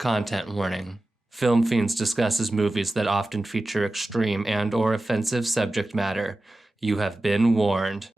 Content warning. Film Fiends discusses movies that often feature extreme and/or offensive subject matter. You have been warned.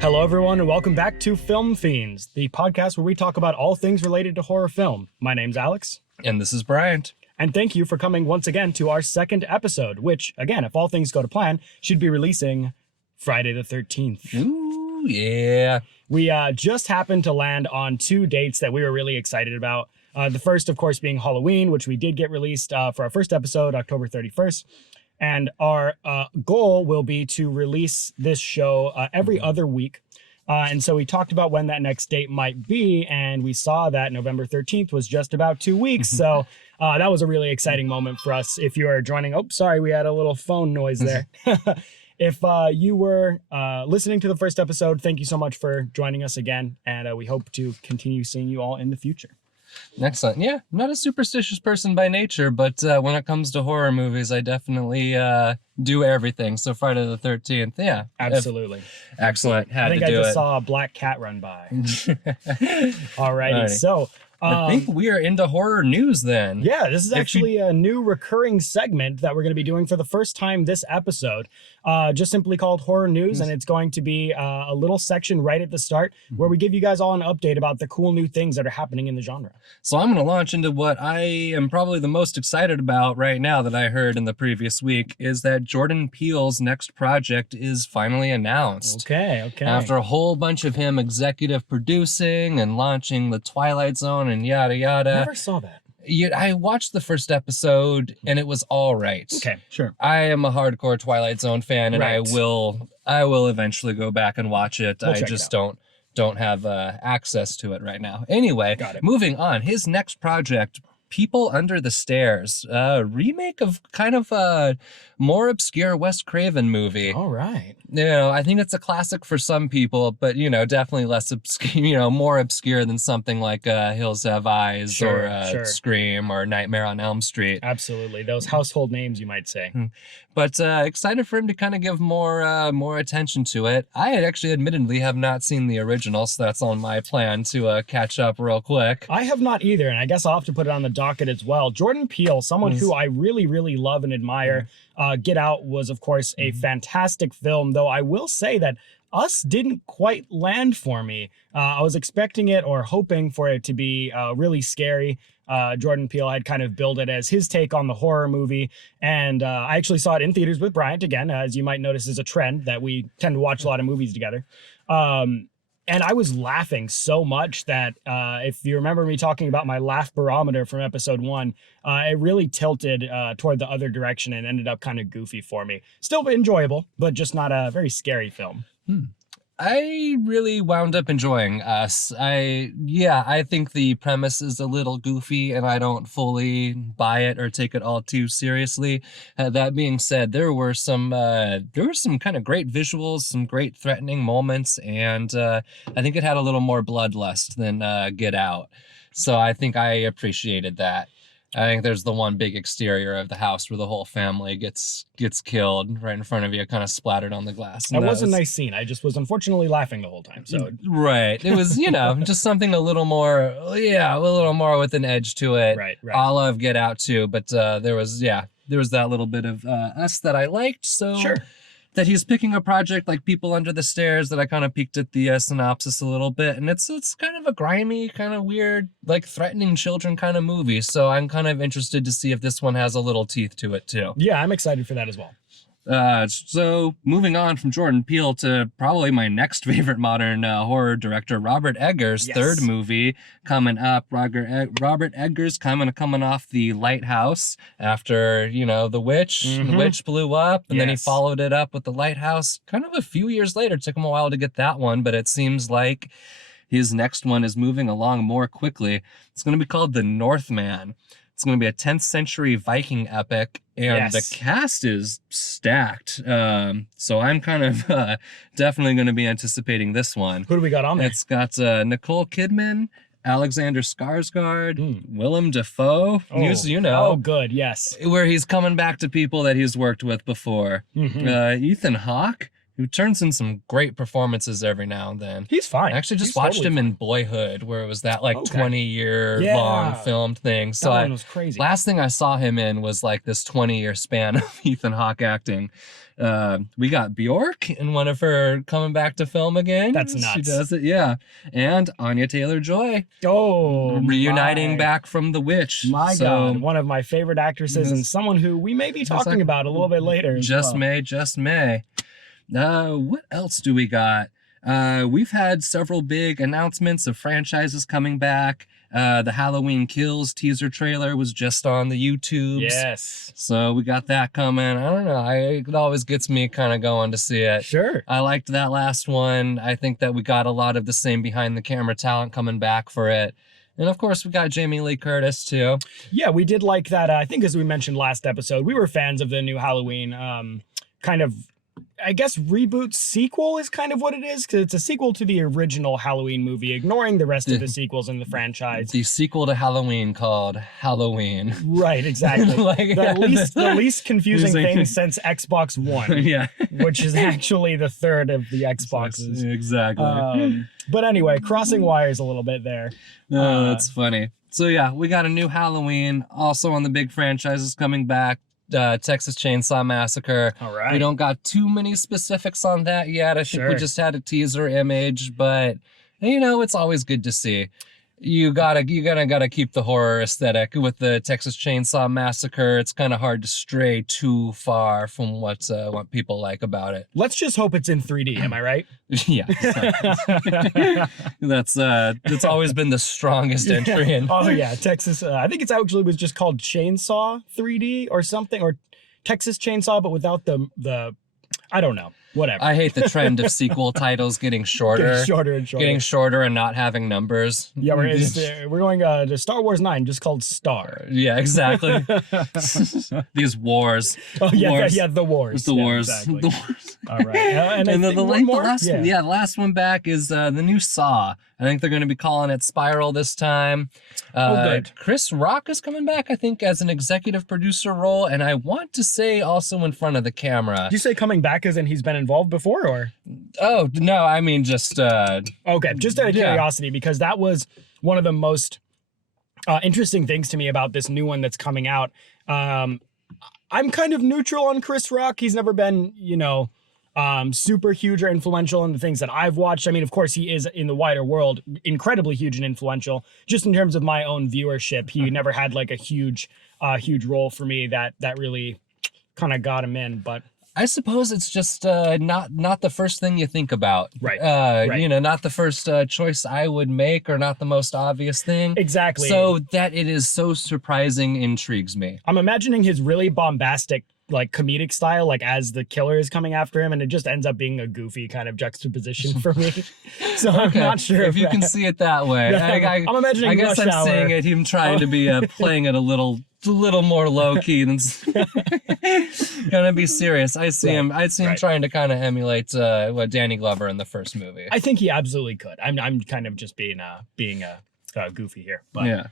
Hello, everyone, and welcome back to Film Fiends, the podcast where we talk about all things related to horror film. My name's Alex. And this is Bryant. And thank you for coming once again to our second episode, which, again, if all things go to plan, should be releasing Friday the 13th. Ooh, yeah. We just happened to land on two dates that we were really excited about. The first, of course, being Halloween, which we did get released for our first episode, October 31st. And our goal will be to release this show every other week. And so we talked about when that next date might be, and we saw that November 13th was just about 2 weeks. So that was a really exciting moment for us. If you are joining, oh, sorry, we had a little phone noise there. If you were listening to the first episode, thank you so much for joining us again. And we hope to continue seeing you all in the future. Excellent. Yeah, not a superstitious person by nature, but when it comes to horror movies, I definitely do everything. So Friday the 13th, yeah. Absolutely. Excellent. I think I just saw a black cat run by. Alrighty. So I think we are into horror news then. Yeah, this is actually a new recurring segment that we're going to be doing for the first time this episode, just simply called Horror News. And it's going to be a little section right at the start where we give you guys all an update about the cool new things that are happening in the genre. So I'm going to launch into what I am probably the most excited about right now that I heard in the previous week is that Jordan Peele's next project is finally announced. Okay. After a whole bunch of him executive producing and launching The Twilight Zone and yada yada. Never saw that. I watched the first episode and it was all right. Okay, sure. I am a hardcore Twilight Zone fan, and right. I will eventually go back and watch it. We'll I just don't have access to it right now. Anyway, moving on. His next project, People Under the Stairs, a remake of kind of a more obscure Wes Craven movie. All right. I think it's a classic for some people, but, definitely less obscure, more obscure than something like Hills Have Eyes or Scream or Nightmare on Elm Street. Absolutely. Those household names, you might say. But excited for him to kind of give more attention to it. I actually admittedly have not seen the original, so that's on my plan to catch up real quick. I have not either, and I guess I'll have to put it on the docket as well. Jordan Peele, someone who I really, really love and admire. Get Out was, of course, a fantastic film, though I will say that Us didn't quite land for me. I was expecting it or hoping for it to be really scary. Jordan Peele had kind of billed it as his take on the horror movie. And I actually saw it in theaters with Bryant again, as you might notice is a trend that we tend to watch a lot of movies together. And I was laughing so much that if you remember me talking about my laugh barometer from episode 1, it really tilted toward the other direction and ended up kind of goofy for me. Still enjoyable, but just not a very scary film. I really wound up enjoying Us. I think the premise is a little goofy and I don't fully buy it or take it all too seriously. That being said, there were some kind of great visuals, some great threatening moments, and I think it had a little more bloodlust than Get Out. So I think I appreciated that. I think there's the one big exterior of the house where the whole family gets killed right in front of you, kind of splattered on the glass. That was a nice scene. I just was unfortunately laughing the whole time. So right, it was just something a little more with an edge to it. Right. I love Get Out too, but there was that little bit of Us that I liked. So sure. That he's picking a project like People Under the Stairs that I kind of peeked at the synopsis a little bit, and it's kind of a grimy, kind of weird, like threatening children kind of movie. So I'm kind of interested to see if this one has a little teeth to it too. Yeah, I'm excited for that as well. So moving on from Jordan Peele to probably my next favorite modern horror director, Robert Eggers' third movie coming up. Robert Eggers coming off The Lighthouse after, The Witch. The Witch blew up, and then he followed it up with The Lighthouse kind of a few years later. It took him a while to get that one, but it seems like his next one is moving along more quickly. It's going to be called The Northman. It's going to be a 10th century Viking epic, and the cast is stacked. So I'm kind of definitely going to be anticipating this one. Who do we got on there? It's got Nicole Kidman, Alexander Skarsgård, Willem Dafoe. Oh, good, yes. Where he's coming back to people that he's worked with before. Ethan Hawke. who turns in some great performances every now and then. He's fine. I actually just He's watched totally him fine. in Boyhood, where it was that 20-year Yeah. long filmed thing. So That one was crazy. last thing I saw him in was like this 20-year span of Ethan Hawke acting. We got Bjork in one of her coming back to film again. That's nuts. She does it, yeah. And Anya Taylor-Joy my. reuniting back from The Witch. My So, God, one of my favorite actresses and someone who we may be talking about a little bit later. as Just well. May. What else do we got? We've had several big announcements of franchises coming back. The Halloween Kills teaser trailer was just on the YouTubes. Yes. So we got that coming. I don't know. It always gets me kind of going to see it. Sure. I liked that last one. I think that we got a lot of the same behind the camera talent coming back for it. And of course, we got Jamie Lee Curtis too. Yeah, we did like that. I think as we mentioned last episode, we were fans of the new Halloween kind of, I guess, reboot sequel is kind of what it is, because it's a sequel to the original Halloween movie, ignoring the rest of the sequels in the franchise. The sequel to Halloween called Halloween. Right, exactly. Like, the least confusing thing since Xbox One, Yeah. which is actually the third of the Xboxes. Exactly. But anyway, crossing wires a little bit there. That's funny. So yeah, we got a new Halloween. Also on the big franchises coming back. Texas Chainsaw Massacre. All right. We don't got too many specifics on that yet. I think we Sure. just had a teaser image, but it's always good to see. You gotta keep the horror aesthetic with the Texas Chainsaw Massacre. It's kind of hard to stray too far from what people like about it. Let's just hope it's in 3D. Am I right? Yeah, that's always been the strongest entry in. Oh yeah, Texas. I think it's actually was just called Chainsaw 3D or something, or Texas Chainsaw, but without the. I don't know. Whatever. I hate the trend of sequel titles getting shorter. Getting shorter and shorter. Getting shorter and not having numbers. Yeah, we're going to Star Wars 9, just called Star. Yeah, exactly. These wars. Oh yeah, Wars. the wars. The Yeah, wars. Exactly. The wars. All right. And And I then think one more? the last one back is the new Saw. I think they're going to be calling it Spiral this time. Good. Chris Rock is coming back, I think, as an executive producer role, and I want to say also in front of the camera. Did you say coming back as in he's been involved before, or? Oh no, I mean just. Okay, just out of Yeah. curiosity, because that was one of the most interesting things to me about this new one that's coming out. I'm kind of neutral on Chris Rock. He's never been, super huge or influential in the things that I've watched. I mean, of course, he is in the wider world incredibly huge and influential. Just in terms of my own viewership, he never had like a huge role for me that really kind of got him in. But I suppose it's just not the first thing you think about. Right. Right. Not the first choice I would make, or not the most obvious thing. exactly. So that it is so surprising intrigues me. I'm imagining his really bombastic, like comedic style, like as the killer is coming after him, and it just ends up being a goofy kind of juxtaposition for me. So I'm not sure if you can see it that way. I'm imagining I guess Rush I'm Hour. seeing it. Him trying to be playing it a little more low key than gonna be serious. I see him trying to kind of emulate what Danny Glover in the first movie. I think he absolutely could. I'm kind of just being goofy here. But Yeah.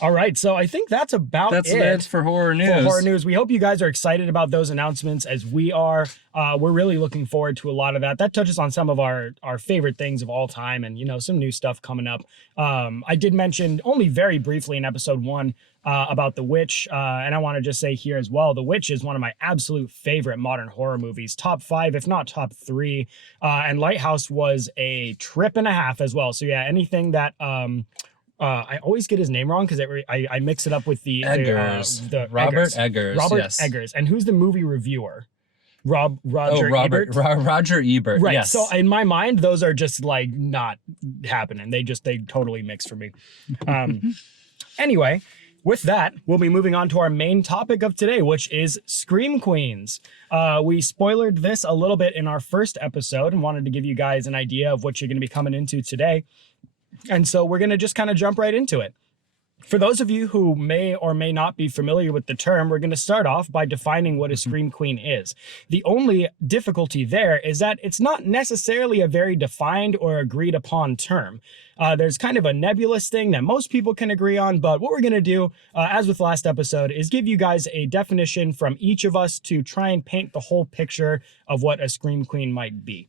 all right, so I think that's about That's it. it for horror news. For horror news. We hope you guys are excited about those announcements as we are. We're really looking forward to a lot of that. That touches on some of our favorite things of all time, and some new stuff coming up. I did mention only very briefly in episode 1 about The Witch, and I want to just say here as well, The Witch is one of my absolute favorite modern horror movies, top 5 if not top 3, and Lighthouse was a trip and a half as well. So yeah, anything that I always get his name wrong because I mix it up with the Eggers. the Robert Eggers. Robert Yes. Eggers. And who's the movie reviewer? Roger Robert Ebert? Roger Ebert. Right. Yes. So in my mind, those are just like not happening. They totally mix for me. Anyway, with that, we'll be moving on to our main topic of today, which is Scream Queens. We spoilered this a little bit in our first episode and wanted to give you guys an idea of what you're going to be coming into today. And so we're going to just kind of jump right into it. For those of you who may or may not be familiar with the term, we're going to start off by defining what a scream queen is. The only difficulty there is that it's not necessarily a very defined or agreed upon term. There's kind of a nebulous thing that most people can agree on, but what we're going to do, as with last episode, is give you guys a definition from each of us to try and paint the whole picture of what a scream queen might be.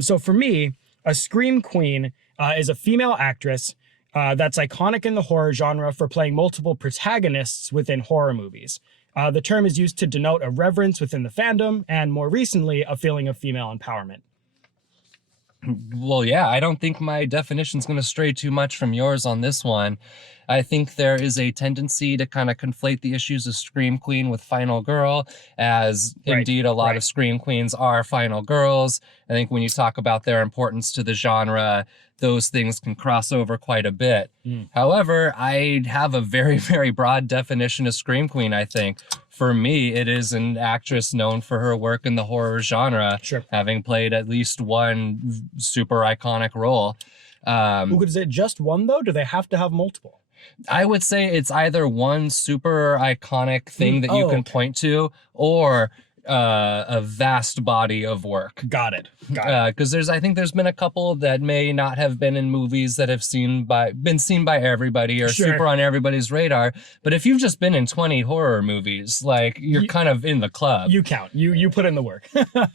So for me, a scream queen is a female actress that's iconic in the horror genre for playing multiple protagonists within horror movies. The term is used to denote a reverence within the fandom and, more recently, a feeling of female empowerment. Well, yeah, I don't think my definition's going to stray too much from yours on this one. I think there is a tendency to kind of conflate the issues of Scream Queen with Final Girl, as indeed a lot of Scream Queens are Final Girls. I think when you talk about their importance to the genre, those things can cross over quite a bit. However, I have a very, very broad definition of Scream Queen, I think. For me, it is an actress known for her work in the horror genre, having played at least one super iconic role. Is it just one, though? Do they have to have multiple? I would say it's either one super iconic thing that you can point to, or a vast body of work. Got it. Because I think there's been a couple that may not have been in movies that have been seen by everybody or super on everybody's radar. But if you've just been in 20 horror movies, like you're kind of in the club. You count. You put in the work.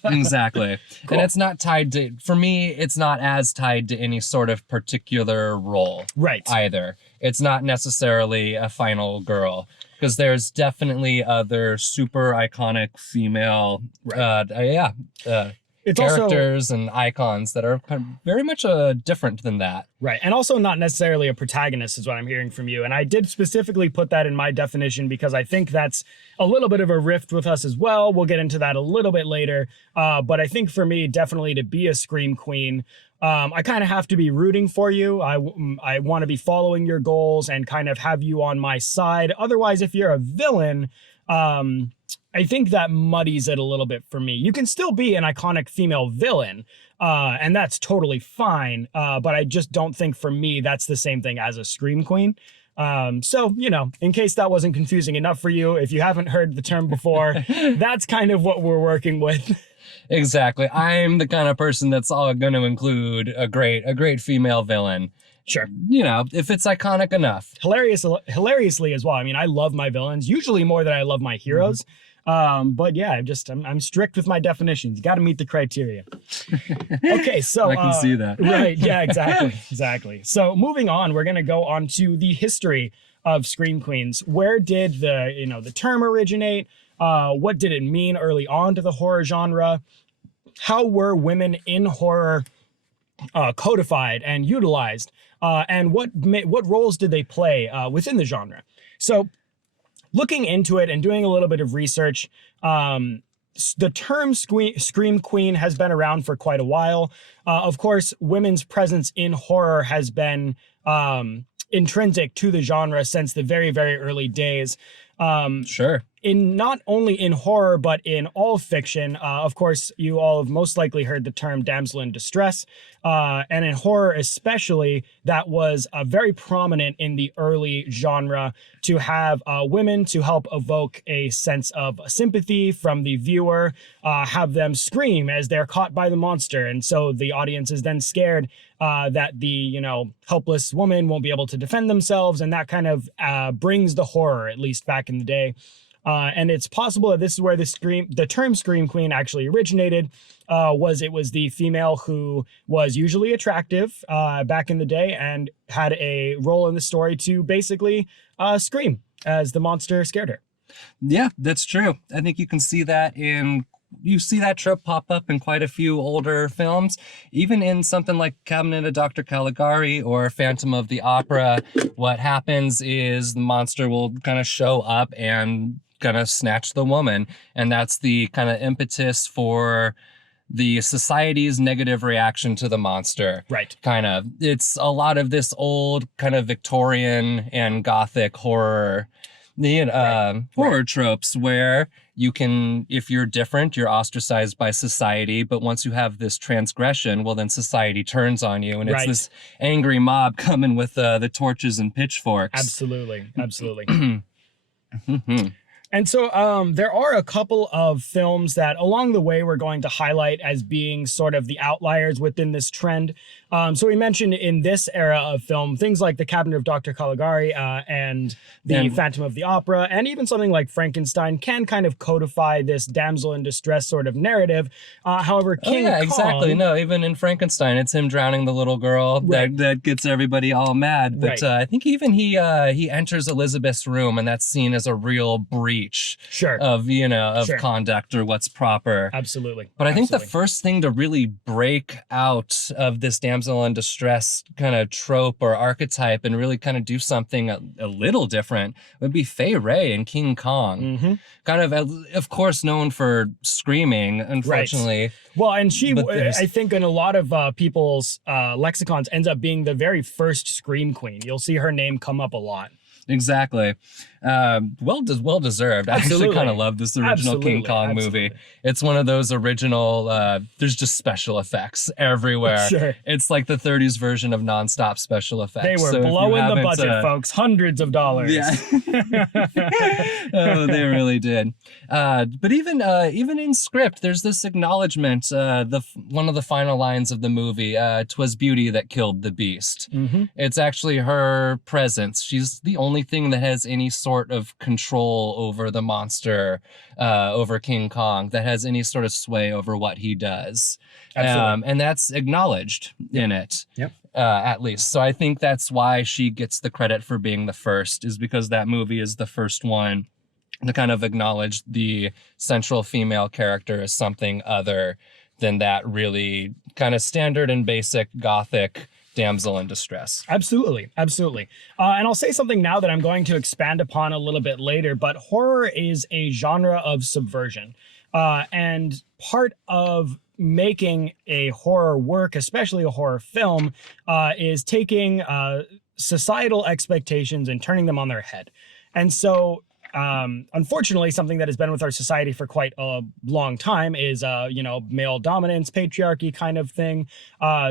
Exactly. Cool. And it's not tied to, for me, it's not as tied to any sort of particular role. Either. It's not necessarily a final girl. Because there's definitely other super iconic female characters and icons that are very much different than that. Right. And also not necessarily a protagonist is what I'm hearing from you. And I did specifically put that in my definition because I think that's a little bit of a rift with us as well. We'll get into that a little bit later. But I think for me, definitely to be a scream queen, I kind of have to be rooting for you. I want to be following your goals and kind of have you on my side. Otherwise, if you're a villain, I think that muddies it a little bit for me. You can still be an iconic female villain, and that's totally fine. But I just don't think for me that's the same thing as a scream queen. So, in case that wasn't confusing enough for you, if you haven't heard the term before, that's kind of what we're working with. Exactly. I'm the kind of person that's all going to include a great female villain. Sure. If it's iconic enough. Hilariously as well. I mean, I love my villains, usually more than I love my heroes. But yeah, I'm strict with my definitions. You got to meet the criteria. Okay, so I can see that. Right. Yeah, exactly. So moving on, we're going to go on to the history of scream queens. Where did the term originate? What did it mean early on to the horror genre? How were women in horror codified and utilized? And what roles did they play within the genre? So looking into it and doing a little bit of research, the term scream queen has been around for quite a while. Of course, women's presence in horror has been intrinsic to the genre since the very, very early days. Sure. In not only in horror, but in all fiction. Of course, you all have most likely heard the term damsel in distress. And in horror especially, that was very prominent in the early genre to have women to help evoke a sense of sympathy from the viewer, have them scream as they're caught by the monster. And so the audience is then scared that the, helpless woman won't be able to defend themselves. And that kind of brings the horror, at least back in the day. And it's possible that this is where the term scream queen actually originated. It was the female who was usually attractive back in the day and had a role in the story to basically scream as the monster scared her. Yeah, that's true. I think you can see that you see that trope pop up in quite a few older films. Even in something like Cabinet of Dr. Caligari or Phantom of the Opera, what happens is the monster will kind of show up and kind of snatch the woman. And that's the kind of impetus for the society's negative reaction to the monster. Right. It's a lot of this old kind of Victorian and Gothic horror, horror tropes where you can, if you're different, you're ostracized by society. But once you have this transgression, well, then society turns on you. And it's this angry mob coming with the torches and pitchforks. Absolutely. And so there are a couple of films that along the way we're going to highlight as being sort of the outliers within this trend. So we mentioned in this era of film, things like The Cabinet of Dr. Caligari and The Phantom of the Opera, and even something like Frankenstein can kind of codify this damsel in distress sort of narrative. However, King Kong... exactly. No, even in Frankenstein, it's him drowning the little girl that gets everybody all mad. But I think even he enters Elizabeth's room, and that's seen as a real breach of conduct or what's proper. Absolutely. But I think the first thing to really break out of this damsel in distress kind of trope or archetype and really kind of do something a little different would be Fay Wray in King Kong. Kind of course, known for screaming, unfortunately. Well, and she, I think in a lot of people's lexicons, ends up being the very first scream queen. You'll see her name come up a lot. Exactly. Well deserved. I actually kind of love this original King Kong movie. It's one of those original, there's just special effects everywhere. It's like the 30s version of nonstop special effects. They were blowing the budget, folks. Hundreds of dollars. Yeah. Oh, they really did. But even in script, there's this acknowledgement, one of the final lines of the movie, "'Twas beauty that killed the beast." It's actually her presence. She's the only thing that has any sort of control over the monster, over King Kong, that has any sort of sway over what he does. And that's acknowledged in it, at least. So I think that's why she gets the credit for being the first, is because that movie is the first one to kind of acknowledge the central female character as something other than that really kind of standard and basic Gothic damsel in distress. Absolutely. And I'll say something now that I'm going to expand upon a little bit later, but horror is a genre of subversion. And part of making a horror work, especially a horror film, is taking societal expectations and turning them on their head. And so unfortunately, something that has been with our society for quite a long time is, male dominance, patriarchy kind of thing.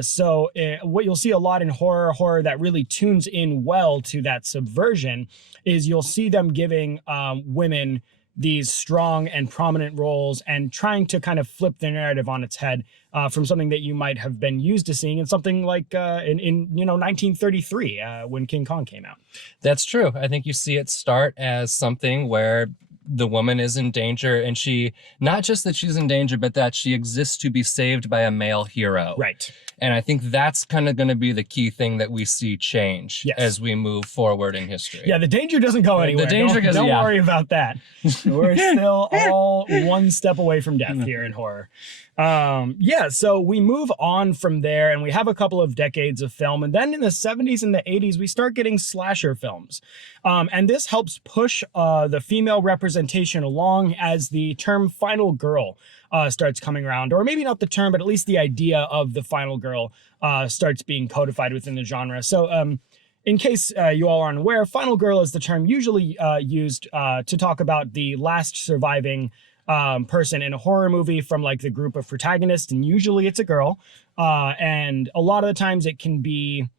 So what you'll see a lot in horror that really tunes in well to that subversion is you'll see them giving women these strong and prominent roles and trying to kind of flip the narrative on its head from something that you might have been used to seeing in something like in 1933 when King Kong came out. That's true. I think you see it start as something where the woman is in danger, and she, not just that she's in danger, but that she exists to be saved by a male hero. Right. And I think that's kind of going to be the key thing that we see change as we move forward in history. Yeah, the danger doesn't go anywhere. The danger goes, don't worry about that. We're still all one step away from death here in horror. So we move on from there, and we have a couple of decades of film. And then in the 70s and the 80s, we start getting slasher films. And this helps push the female representation along as the term final girl starts coming around, or maybe not the term, but at least the idea of the final girl starts being codified within the genre. So in case you all aren't aware, final girl is the term usually used to talk about the last surviving person in a horror movie from like the group of protagonists, and usually it's a girl. And a lot of the times it can be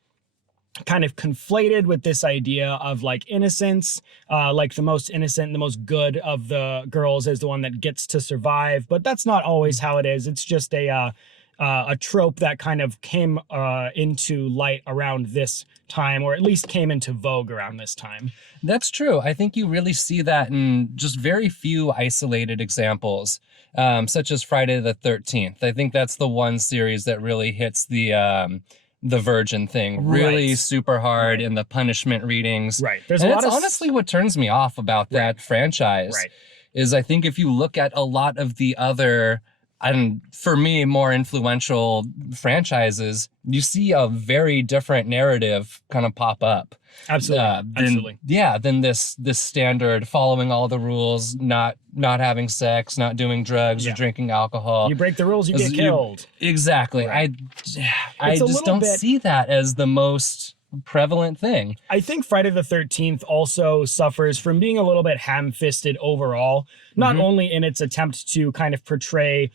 kind of conflated with this idea of like innocence, like the most innocent, the most good of the girls is the one that gets to survive. But that's not always how it is. It's just a trope that kind of came into light around this time, or at least came into vogue around this time. That's true. I think you really see that in just very few isolated examples, such as Friday the 13th. I think that's the one series that really hits the virgin thing really super hard in the punishment readings. Right. There's a lot of honestly what turns me off about that franchise is I think if you look at a lot of the other, and for me, more influential franchises, you see a very different narrative kind of pop up. Absolutely. Than this standard following all the rules, not having sex, not doing drugs or drinking alcohol. You break the rules, you get killed. Exactly. Right. I just don't see that as the most prevalent thing. I think Friday the 13th also suffers from being a little bit ham-fisted overall, not only in its attempt to kind of portray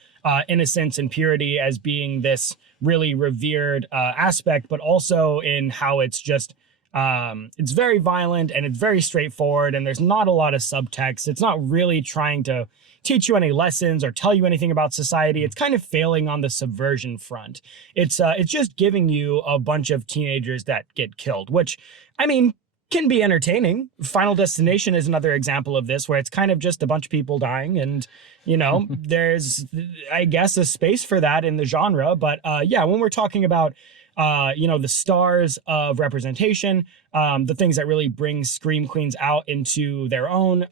innocence and purity as being this really revered aspect, but also in how it's just it's very violent and it's very straightforward and there's not a lot of subtext. It's not really trying to teach you any lessons or tell you anything about society. It's kind of failing on the subversion front. It's just giving you a bunch of teenagers that get killed, which, I mean, can be entertaining. Final Destination is another example of this, where it's kind of just a bunch of people dying, and you know, there's, I guess, a space for that in the genre. But yeah, when we're talking about you know, the stars of representation, the things that really bring Scream Queens out into their own,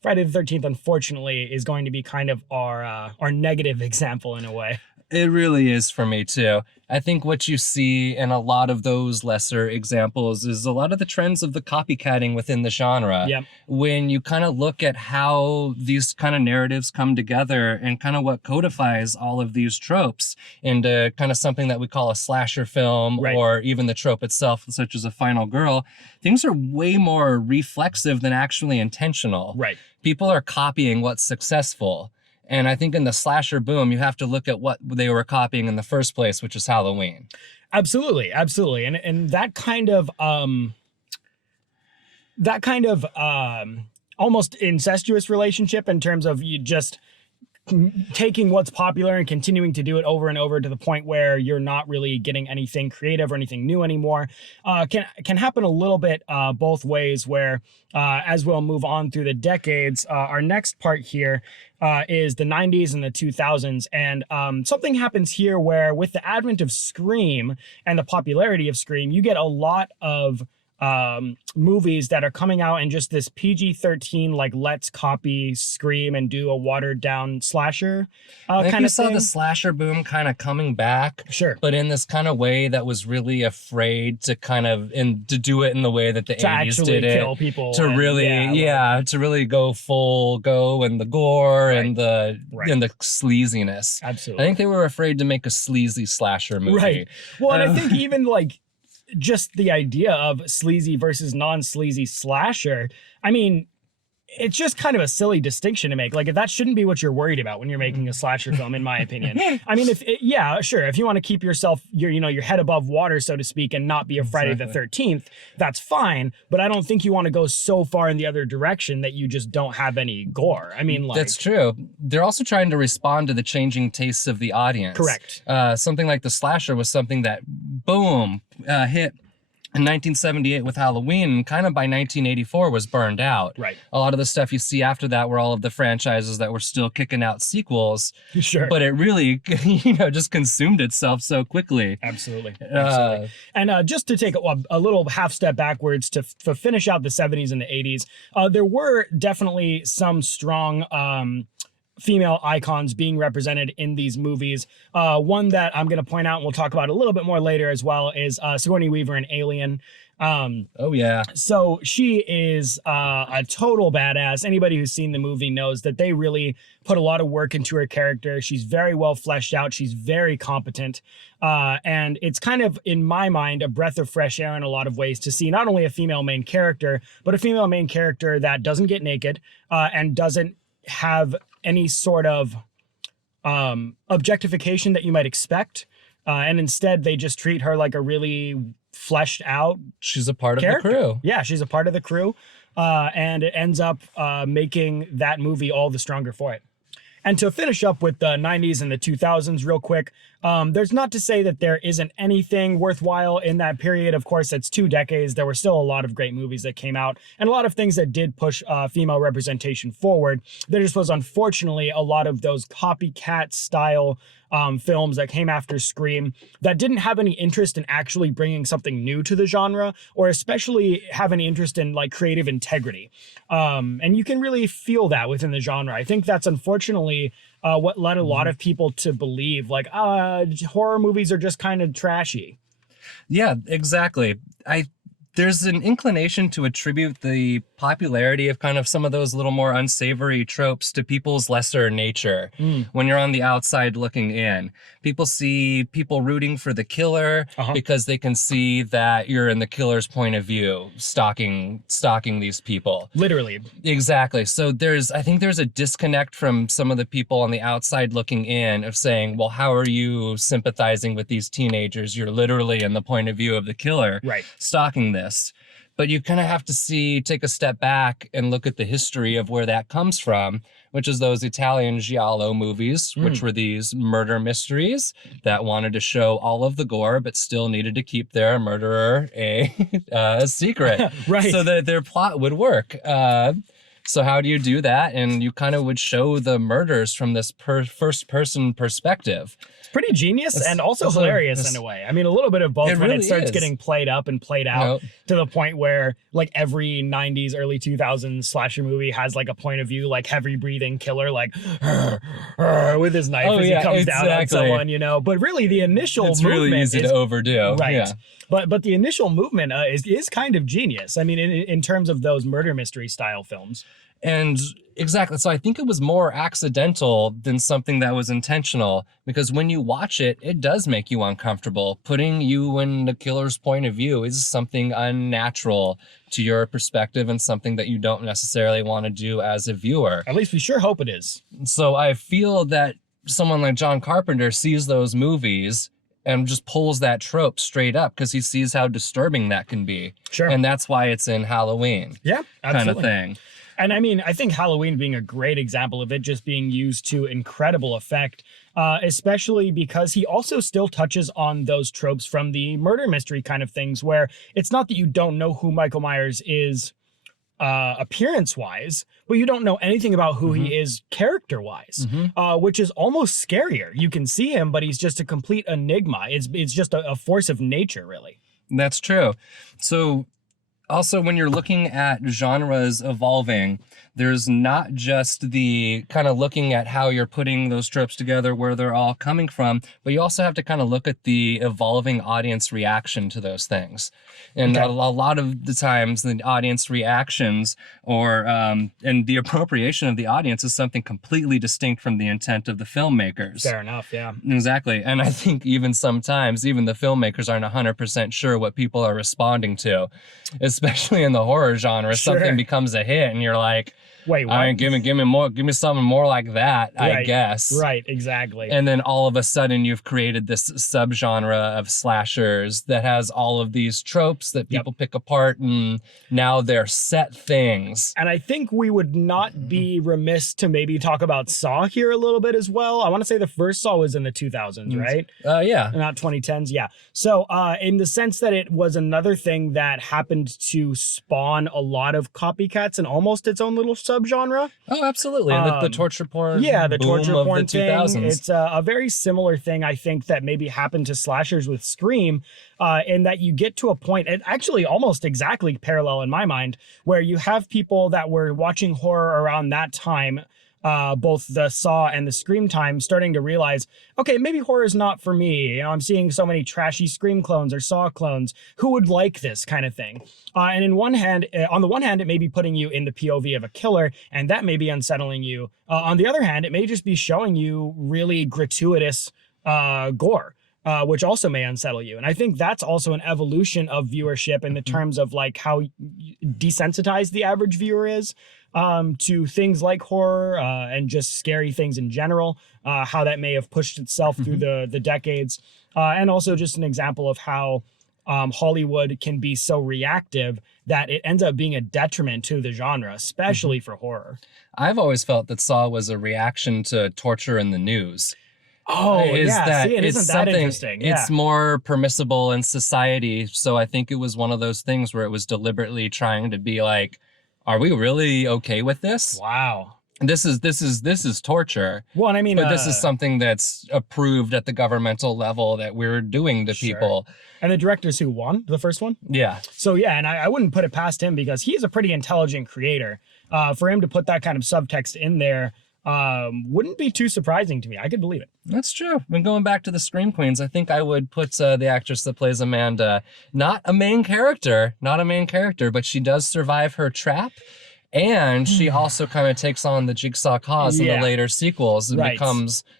Friday the 13th, unfortunately, is going to be kind of our negative example in a way. It really is for me too. I think what you see in a lot of those lesser examples is a lot of the trends of the copycatting within the genre. Yep. When you kind of look at how these kind of narratives come together and kind of what codifies all of these tropes into kind of something that we call a slasher film, right, or even the trope itself, such as a final girl, things are way more reflexive than actually intentional. Right. People are copying what's successful. And I think in the slasher boom, you have to look at what they were copying in the first place, which is Halloween. Absolutely, absolutely. And that kind of almost incestuous relationship in terms of you just taking what's popular and continuing to do it over and over to the point where you're not really getting anything creative or anything new anymore, can happen a little bit both ways, where as we'll move on through the decades, our next part here is the 90s and the 2000s. And something happens here where, with the advent of Scream and the popularity of Scream, you get a lot of movies that are coming out in just this PG-13, like, let's copy Scream and do a watered down slasher I think kind you of saw thing. the slasher boom kind of coming back, Sure. but in this kind of way that was really afraid to kind of to do it in the way that the To 80s actually did kill it. people. To and, really, to really go and the gore and the sleaziness. Absolutely. I think they were afraid to make a sleazy slasher movie. Right. Well, and I think even like just the idea of sleazy versus non-sleazy slasher, I mean, it's just kind of a silly distinction to make. Like, if that shouldn't be what you're worried about when you're making a slasher film, in my opinion. I mean, sure, if you want to keep yourself, your head above water, so to speak, and not be a Friday the 13th, that's fine. But I don't think you want to go so far in the other direction that you just don't have any gore. I mean, like, that's true. They're also trying to respond to the changing tastes of the audience. Correct. Something like the slasher was something that, boom, hit in 1978 with Halloween, and kind of by 1984 was burned out. Right. A lot of the stuff you see after that were all of the franchises that were still kicking out sequels. Sure. But it really, just consumed itself so quickly. Absolutely. Absolutely. And just to take a little half step backwards to finish out the 70s and the 80s, there were definitely some strong female icons being represented in these movies. One that I'm going to point out, and we'll talk about a little bit more later as well, is Sigourney Weaver in Alien. Oh, yeah. So she is a total badass. Anybody who's seen the movie knows that they really put a lot of work into her character. She's very well fleshed out. She's very competent. And it's kind of, in my mind, a breath of fresh air in a lot of ways to see not only a female main character, but a female main character that doesn't get naked and doesn't have any sort of objectification that you might expect. And instead, they just treat her like a really fleshed out She's a part character. of the crew. Yeah, she's a part of the crew. And it ends up making that movie all the stronger for it. And to finish up with the 90s and the 2000s real quick, there's not to say that there isn't anything worthwhile in that period. Of course, it's 2 decades. There were still a lot of great movies that came out and a lot of things that did push female representation forward. There just was, unfortunately, a lot of those copycat style films that came after Scream that didn't have any interest in actually bringing something new to the genre, or especially have any interest in like creative integrity. And you can really feel that within the genre. I think that's unfortunately what led a lot of people to believe like horror movies are just kind of trashy. Yeah, exactly. there's an inclination to attribute the popularity of kind of some of those little more unsavory tropes to people's lesser nature. When you're on the outside looking in, people see people rooting for the killer because they can see that you're in the killer's point of view, stalking these people. Literally. Exactly. So I think there's a disconnect from some of the people on the outside looking in of saying, well, how are you sympathizing with these teenagers? You're literally in the point of view of the killer, stalking this. But you kind of have to take a step back and look at the history of where that comes from, which is those Italian giallo movies, which were these murder mysteries that wanted to show all of the gore, but still needed to keep their murderer a secret, so that their plot would work. So how do you do that? And you kind of would show the murders from this first-person perspective. It's pretty genius and also hilarious in a way. I mean, a little bit of both when it starts getting played up and played out to the point where like every 90s, early 2000s slasher movie has like a point of view, like heavy breathing killer, like with his knife as he comes down on someone, you know. But really the initial movement really easy to overdo. Right. Yeah. But the initial movement is kind of genius. I mean, in terms of those murder mystery style films. And exactly. So I think it was more accidental than something that was intentional, because when you watch it, it does make you uncomfortable. Putting you in the killer's point of view is something unnatural to your perspective and something that you don't necessarily want to do as a viewer. At least we sure hope it is. So I feel that someone like John Carpenter sees those movies and just pulls that trope straight up because he sees how disturbing that can be. Sure. And that's why it's in Halloween. Yeah, absolutely. Kind of thing. And I mean, I think Halloween being a great example of it just being used to incredible effect, especially because he also still touches on those tropes from the murder mystery kind of things, where it's not that you don't know who Michael Myers is appearance-wise, but you don't know anything about who he is character-wise, which is almost scarier. You can see him, but he's just a complete enigma. It's just a force of nature, really. That's true. So also, when you're looking at genres evolving, there's not just the kind of looking at how you're putting those tropes together, where they're all coming from, but you also have to kind of look at the evolving audience reaction to those things. And a lot of the times, the audience reactions and the appropriation of the audience is something completely distinct from the intent of the filmmakers. Fair enough, yeah. Exactly. And I think even sometimes, even the filmmakers aren't 100% sure what people are responding to, especially in the horror genre. Something becomes a hit and you're like, wait, what? Give me something more like that, I guess. Right, exactly. And then all of a sudden you've created this subgenre of slashers that has all of these tropes that people pick apart, and now they're set things. And I think we would not be remiss to maybe talk about Saw here a little bit as well. I want to say the first Saw was in the 2000s, right? Yeah. Not 2010s, yeah. So in the sense that it was another thing that happened to spawn a lot of copycats and almost its own little subgenre. Oh, absolutely. The torture porn. Yeah, the torture porn of the 2000s. thing. It's a very similar thing, I think, that maybe happened to slashers with Scream, in that you get to a point, and actually almost exactly parallel in my mind, where you have people that were watching horror around that time, both the Saw and the Scream time, starting to realize, okay, maybe horror is not for me. You know, I'm seeing so many trashy Scream clones or Saw clones. Who would like this kind of thing? And on the one hand, it may be putting you in the POV of a killer, and that may be unsettling you. On the other hand, it may just be showing you really gratuitous gore. Which also may unsettle you. And I think that's also an evolution of viewership in the terms of like how desensitized the average viewer is to things like horror and just scary things in general, how that may have pushed itself through the decades. And also just an example of how Hollywood can be so reactive that it ends up being a detriment to the genre, especially for horror. I've always felt that Saw was a reaction to torture in the news. Oh, yeah. See, it isn't that interesting. Yeah. It's more permissible in society. So I think it was one of those things where it was deliberately trying to be like, are we really okay with this? Wow. This is torture. Well, and I mean, but this is something that's approved at the governmental level that we're doing to people. And the director's who won the first one? Yeah. So yeah, and I wouldn't put it past him because he is a pretty intelligent creator. For him to put that kind of subtext in there, wouldn't be too surprising to me. I could believe it. That's true. And going back to the Scream Queens, I think I would put the actress that plays Amanda, not a main character, but she does survive her trap. And she also kind of takes on the Jigsaw cause in the later sequels and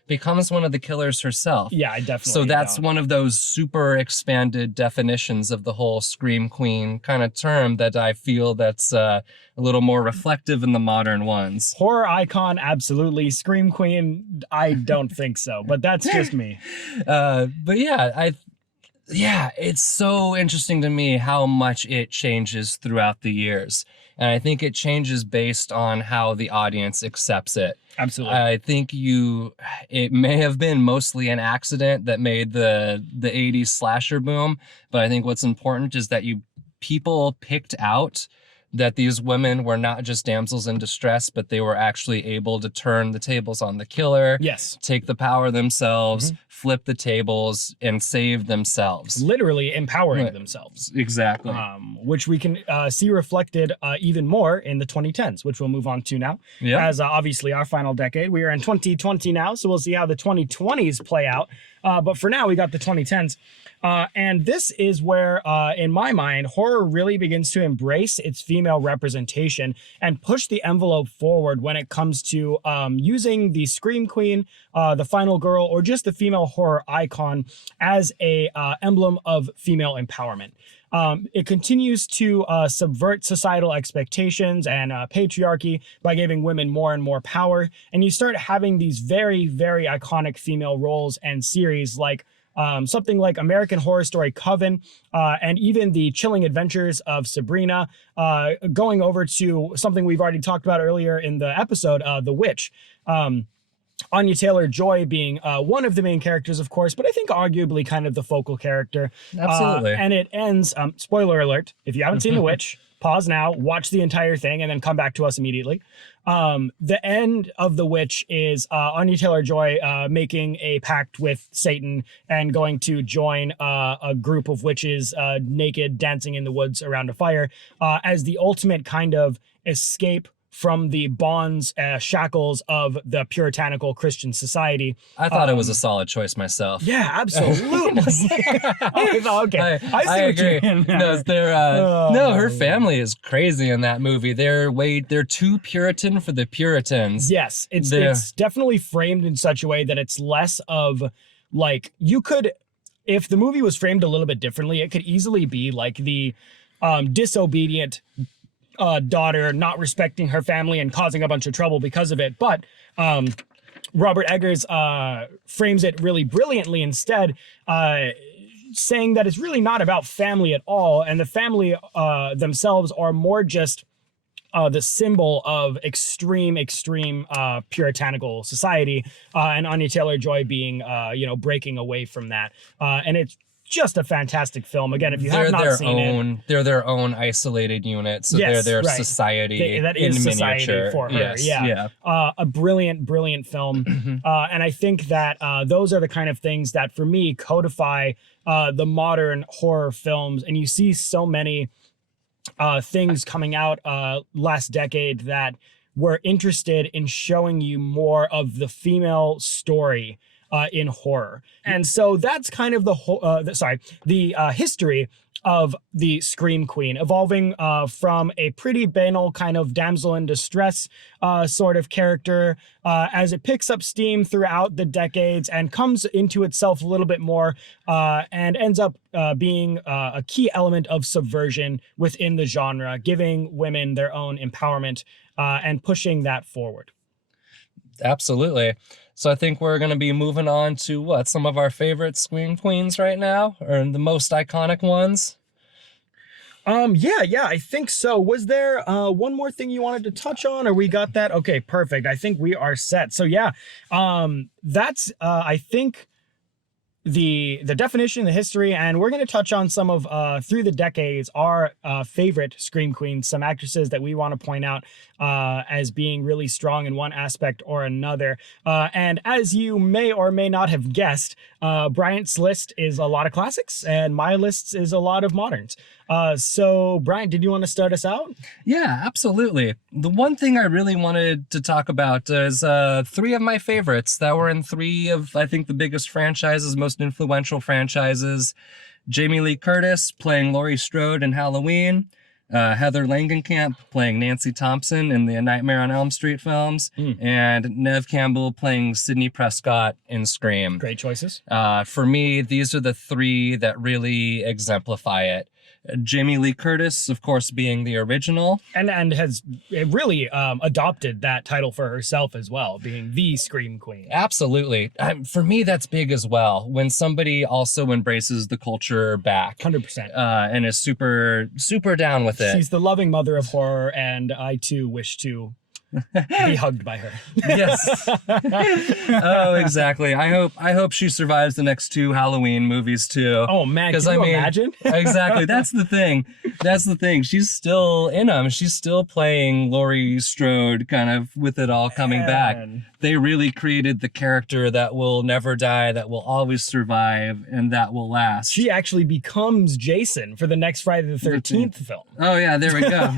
becomes one of the killers herself. Yeah, I definitely. So that's one of those super expanded definitions of the whole Scream Queen kind of term that I feel that's a little more reflective in the modern ones. Horror icon, absolutely. Scream Queen, I don't think so, but that's just me. But yeah, it's so interesting to me how much it changes throughout the years. And I think it changes based on how the audience accepts it. Absolutely. I think it may have been mostly an accident that made the 80s slasher boom. But I think what's important is that people picked out that these women were not just damsels in distress, but they were actually able to turn the tables on the killer. Yes. Take the power themselves, flip the tables, and save themselves. Literally empowering themselves. Exactly. Which we can see reflected even more in the 2010s, which we'll move on to now. Yeah. As obviously our final decade. We are in 2020 now, so we'll see how the 2020s play out. But for now, we got the 2010s. And this is where, in my mind, horror really begins to embrace its female representation and push the envelope forward when it comes to using the Scream Queen, the final girl, or just the female horror icon as a emblem of female empowerment. It continues to subvert societal expectations and patriarchy by giving women more and more power. And you start having these very, very iconic female roles and series like something like American Horror Story Coven, and even the Chilling Adventures of Sabrina, going over to something we've already talked about earlier in the episode, The Witch. Anya Taylor-Joy being one of the main characters, of course, but I think arguably kind of the focal character. Absolutely. And it ends, spoiler alert, if you haven't seen The Witch, pause now, watch the entire thing, and then come back to us immediately. The end of The Witch is Anya Taylor-Joy making a pact with Satan and going to join a group of witches naked, dancing in the woods around a fire as the ultimate kind of escape from the bonds, shackles of the puritanical Christian society. I thought it was a solid choice myself. Yeah, absolutely. Okay, I agree. No, her family is crazy in that movie. They're too Puritan for the Puritans. Yes, it's definitely framed in such a way that it's less of like, you could, if the movie was framed a little bit differently, it could easily be like the disobedient daughter not respecting her family and causing a bunch of trouble because of it. But Robert Eggers frames it really brilliantly instead, saying that it's really not about family at all. And the family themselves are more just the symbol of extreme puritanical society. And Anya Taylor-Joy being, breaking away from that. And it's just a fantastic film. Again, if you have not seen it, they're their own isolated unit. So they're their society that is in society miniature for her. Yes, A brilliant film. And I think that those are the kind of things that for me codify the modern horror films. And you see so many things coming out last decade that were interested in showing you more of the female story in horror. And so that's kind of the history of the Scream Queen, evolving from a pretty banal kind of damsel in distress sort of character as it picks up steam throughout the decades and comes into itself a little bit more and ends up being a key element of subversion within the genre, giving women their own empowerment and pushing that forward. Absolutely. So I think we're going to be moving on to some of our favorite Scream Queens right now, or the most iconic ones. Yeah, I think so. Was there one more thing you wanted to touch on, or we got that? Okay, perfect. I think we are set. So yeah, that's I think the definition, the history, and we're going to touch on some of through the decades our favorite Scream queens, some actresses that we want to point out as being really strong in one aspect or another. And as you may or may not have guessed, Bryant's list is a lot of classics, and my list is a lot of moderns. So, Bryant, did you want to start us out? Yeah, absolutely. The one thing I really wanted to talk about is three of my favorites that were in three of, I think, the biggest franchises, most influential franchises. Jamie Lee Curtis playing Laurie Strode in Halloween. Heather Langenkamp playing Nancy Thompson in the Nightmare on Elm Street films. And Neve Campbell playing Sidney Prescott in Scream. Great choices. For me, these are the three that really exemplify it. Jamie Lee Curtis, of course, being the original. And has really adopted that title for herself as well, being the Scream Queen. Absolutely. For me, that's big as well. When somebody also embraces the culture back. 100%. And is super, super down with it. She's the loving mother of horror, and I too wish to be hugged by her. Yes. Oh, exactly. I hope she survives the next two Halloween movies too. Oh man, can you imagine? Exactly. That's the thing. She's still in them. She's still playing Laurie Strode, kind of with it all coming back. They really created the character that will never die, that will always survive, and that will last. She actually becomes Jason for the next Friday the 13th film. Oh yeah, there we go.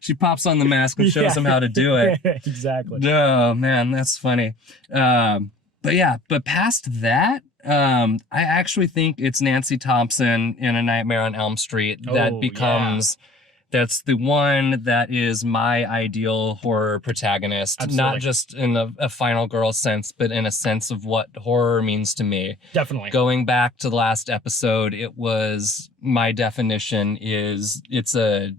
She pops on the mask and shows him how to do it. Exactly. Oh man, that's funny. But past that, I actually think it's Nancy Thompson in A Nightmare on Elm Street that becomes. Yeah. That's the one that is my ideal horror protagonist. Absolutely. Not just in a final girl sense, but in a sense of what horror means to me. Definitely. Going back to the last episode, it was, my definition is, it's a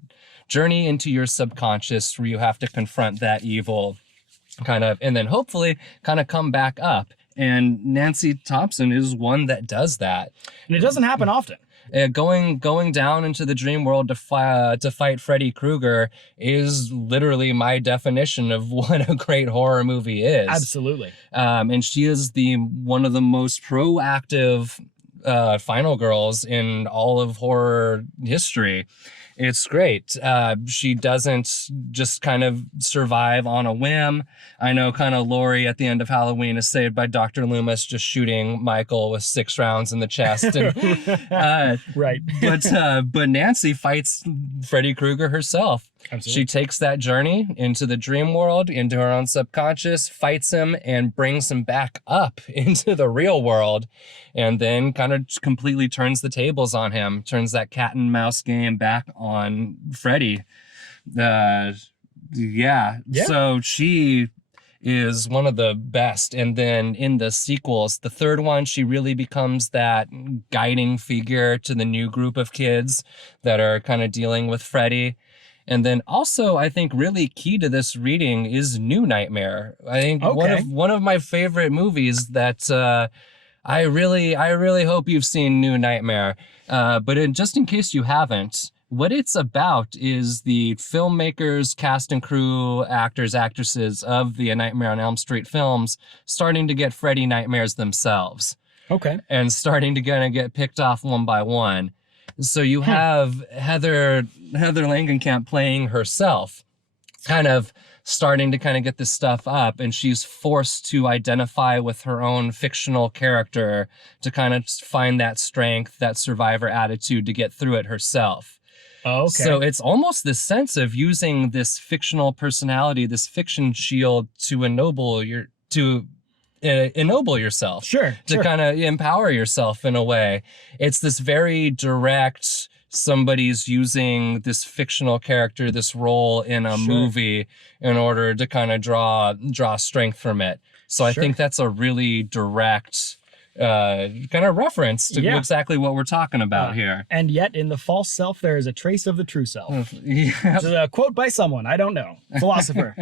journey into your subconscious where you have to confront that evil kind of, and then hopefully kind of come back up. And Nancy Thompson is one that does that. And it doesn't happen often. Going down into the dream world to fight Freddy Krueger is literally my definition of what a great horror movie is. Absolutely. And she is one of the most proactive final girls in all of horror history. It's great. She doesn't just kind of survive on a whim. I know kind of Laurie at the end of Halloween is saved by Dr. Loomis just shooting Michael with 6 rounds in the chest. And, right. But Nancy fights Freddy Krueger herself. Absolutely. She takes that journey into the dream world, into her own subconscious, fights him, and brings him back up into the real world, and then kind of completely turns the tables on him, turns that cat and mouse game back on Freddy. So she is one of the best. And then in the sequels, the third one, she really becomes that guiding figure to the new group of kids that are kind of dealing with Freddy. And then also, I think really key to this reading is New Nightmare. I think one of my favorite movies that I really hope you've seen New Nightmare. But just in case you haven't, what it's about is the filmmakers, cast and crew, actors, actresses of the A Nightmare on Elm Street films starting to get Freddy nightmares themselves. Okay. And starting to kind of get picked off one by one. So you have Heather Langenkamp playing herself, kind of starting to kind of get this stuff up, and she's forced to identify with her own fictional character to kind of find that strength, that survivor attitude to get through it herself. Okay. So it's almost this sense of using this fictional personality, this fiction shield to ennoble yourself. Sure. To kind of empower yourself in a way. It's this very direct, somebody's using this fictional character, this role in a movie in order to kind of draw strength from it. So I think that's a really direct kind of reference to exactly what we're talking about here. And yet in the false self, there is a trace of the true self. Yeah. It's a quote by someone, I don't know, philosopher.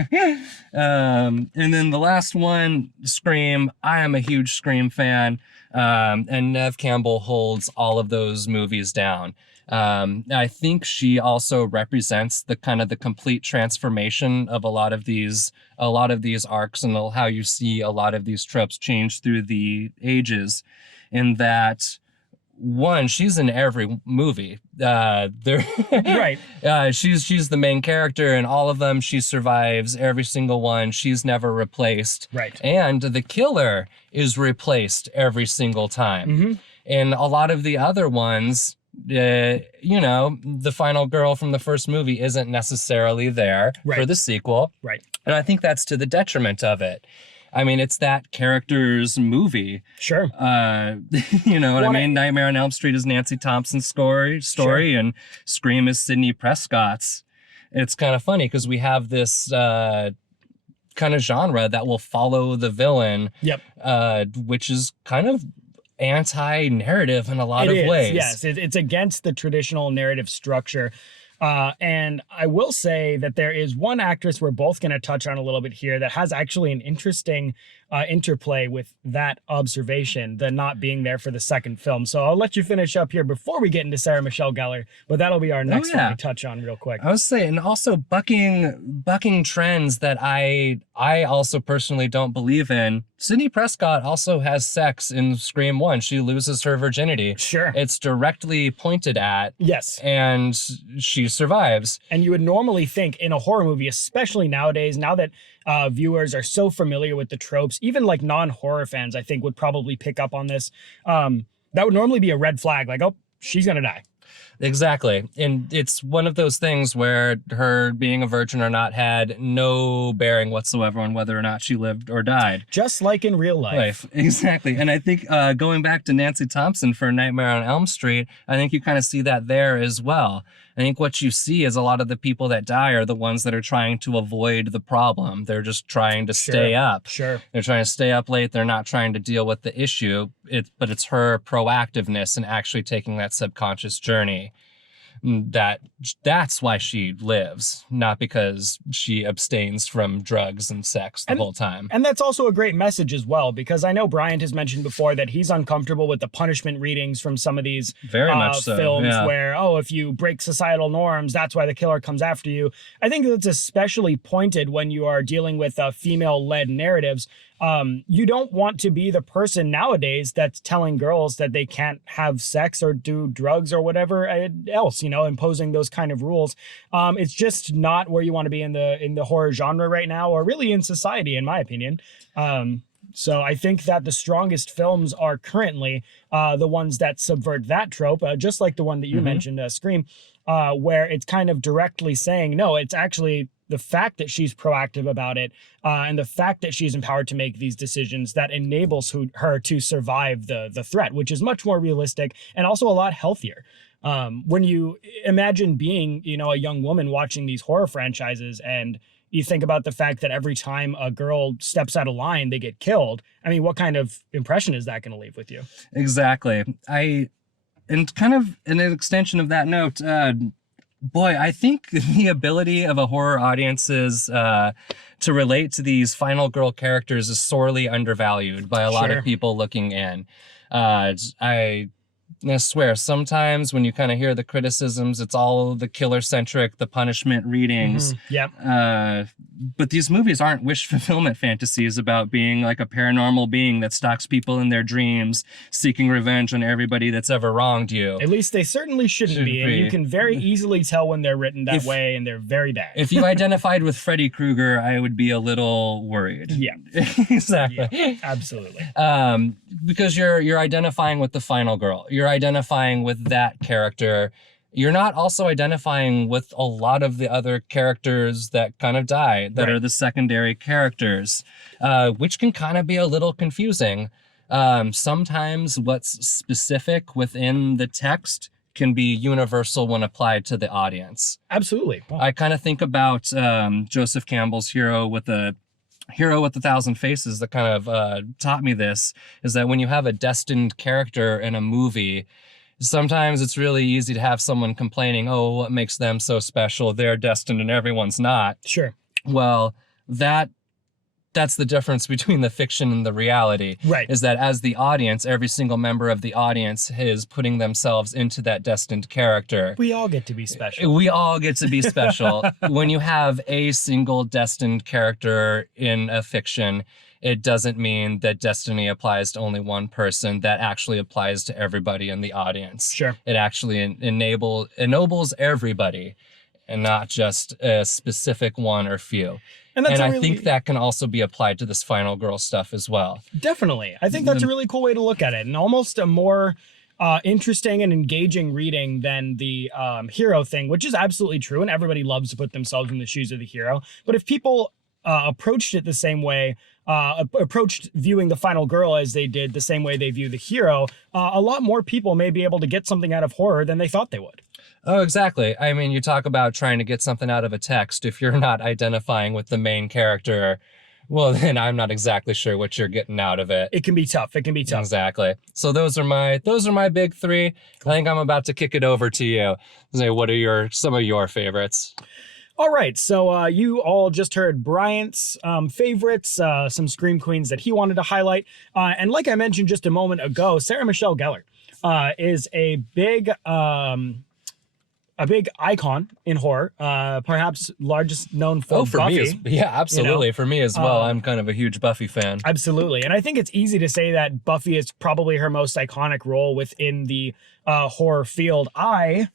And then the last one, Scream. I am a huge Scream fan. And Neve Campbell holds all of those movies down. I think she also represents the kind of the complete transformation of a lot of these arcs and how you see a lot of these tropes change through the ages. in that, one, she's in every movie. Right. She's the main character in all of them. She survives every single one. She's never replaced. Right. And the killer is replaced every single time. Mm-hmm. And a lot of the other ones, you know, the final girl from the first movie isn't necessarily there for the sequel. Right. And I think that's to the detriment of it. I mean, it's that character's movie. Sure. You know what I mean? Nightmare on Elm Street is Nancy Thompson's story, and Scream is Sidney Prescott's. It's kind of funny because we have this kind of genre that will follow the villain, which is kind of anti-narrative in a lot of ways. Yes, it's against the traditional narrative structure. And I will say that there is one actress we're both going to touch on a little bit here that has actually an interesting interplay with that observation, the not being there for the second film. So I'll let you finish up here before we get into Sarah Michelle Gellar, but that'll be our next one we touch on real quick. I was saying, and also bucking trends that I also personally don't believe in. Sidney Prescott also has sex in Scream 1. She loses her virginity. Sure. It's directly pointed at. Yes. And she survives. And you would normally think in a horror movie, especially nowadays, now that viewers are so familiar with the tropes, even like non-horror fans, I think would probably pick up on this. That would normally be a red flag, like, oh, she's going to die. Exactly. And it's one of those things where her being a virgin or not had no bearing whatsoever on whether or not she lived or died. Just like in real life. Exactly. And I think going back to Nancy Thompson for Nightmare on Elm Street, I think you kind of see that there as well. I think what you see is a lot of the people that die are the ones that are trying to avoid the problem. They're just trying to stay up. Sure. They're trying to stay up late. They're not trying to deal with the issue. But it's her proactiveness and actually taking that subconscious journey that's why she lives, not because she abstains from drugs and sex the whole time. And that's also a great message as well, because I know Bryant has mentioned before that he's uncomfortable with the punishment readings from some of these films where, if you break societal norms, that's why the killer comes after you. I think that's especially pointed when you are dealing with female-led narratives. You don't want to be the person nowadays that's telling girls that they can't have sex or do drugs or whatever else, imposing those kind of rules. It's just not where you want to be in the horror genre right now, or really in society, in my opinion. So I think that the strongest films are currently the ones that subvert that trope, just like the one that you mentioned, Scream, where it's kind of directly saying, no, it's actually the fact that she's proactive about it and the fact that she's empowered to make these decisions that enables her to survive the threat, which is much more realistic and also a lot healthier. When you imagine being, a young woman watching these horror franchises and you think about the fact that every time a girl steps out of line, they get killed. I mean, what kind of impression is that going to leave with you? Exactly. And kind of in an extension of that note, I think the ability of a horror audience's to relate to these final girl characters is sorely undervalued by a lot of people looking in. I swear, sometimes when you kind of hear the criticisms, it's all the killer-centric, the punishment readings. But these movies aren't wish fulfillment fantasies about being like a paranormal being that stalks people in their dreams, seeking revenge on everybody that's ever wronged you. At least they certainly shouldn't be. And you can very easily tell when they're written that way, and they're very bad. If you identified with Freddy Krueger, I would be a little worried. Yeah. Exactly. Yeah, absolutely. Because you're identifying with the final girl. You're identifying with that character. You're not also identifying with a lot of the other characters that kind of die, that are the secondary characters, which can kind of be a little confusing. Sometimes what's specific within the text can be universal when applied to the audience. Absolutely. Wow. I kind of think about Joseph Campbell's Hero with a Thousand Faces that kind of taught me this, is that when you have a destined character in a movie, sometimes it's really easy to have someone complaining, oh, what makes them so special? They're destined and everyone's not. Sure. Well, that that's the difference between the fiction and the reality. Right. Is that as the audience, every single member of the audience is putting themselves into that destined character. We all get to be special. We all get to be special. When you have a single destined character in a fiction, it doesn't mean that destiny applies to only one person. That actually applies to everybody in the audience. Sure. It actually ennobles everybody and not just a specific one or few. And I think that can also be applied to this final girl stuff as well. Definitely. I think that's a really cool way to look at it, and almost a more interesting and engaging reading than the hero thing, which is absolutely true, and everybody loves to put themselves in the shoes of the hero. But if people approached it the same way, approached viewing the final girl as they did the same way they view the hero, a lot more people may be able to get something out of horror than they thought they would. Oh, exactly. I mean, you talk about trying to get something out of a text. If you're not identifying with the main character, well, then I'm not exactly sure what you're getting out of it. It can be tough. Exactly. So those are my big three. I think I'm about to kick it over to you. Say, what are some of your favorites? All right, so you all just heard Bryant's favorites, some Scream Queens that he wanted to highlight. And like I mentioned just a moment ago, Sarah Michelle Gellar is a big icon in horror, perhaps largest known for Buffy. Yeah, absolutely. For me as well. I'm kind of a huge Buffy fan. Absolutely. And I think it's easy to say that Buffy is probably her most iconic role within the horror field. I,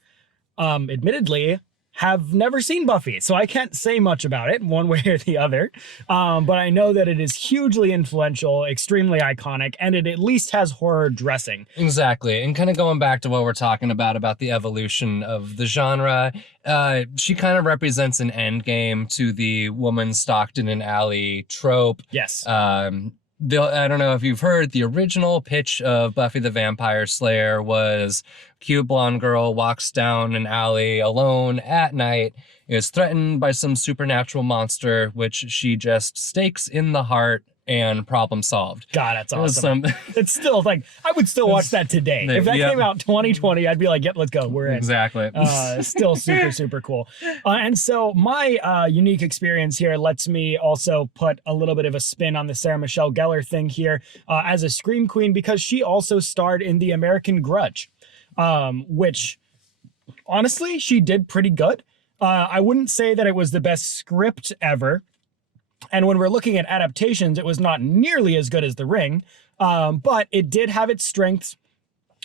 admittedly, have never seen Buffy, so I can't say much about it one way or the other. But I know that it is hugely influential, extremely iconic, and it at least has horror dressing. Exactly. And kind of going back to what we're talking about the evolution of the genre, she kind of represents an end game to the woman stalked in an alley trope. Yes. I don't know if you've heard, the original pitch of Buffy the Vampire Slayer was cute blonde girl walks down an alley alone at night, is threatened by some supernatural monster, which she just stakes in the heart, and problem solved. God, that's awesome. It's still like, I would still watch that today. If that came out 2020, I'd be like, yep, let's go. We're in. Exactly. Still super, super cool. And so my unique experience here lets me also put a little bit of a spin on the Sarah Michelle Gellar thing here as a Scream Queen, because she also starred in The American Grudge, which honestly, she did pretty good. I wouldn't say that it was the best script ever. And when we're looking at adaptations, it was not nearly as good as The Ring, but it did have its strengths.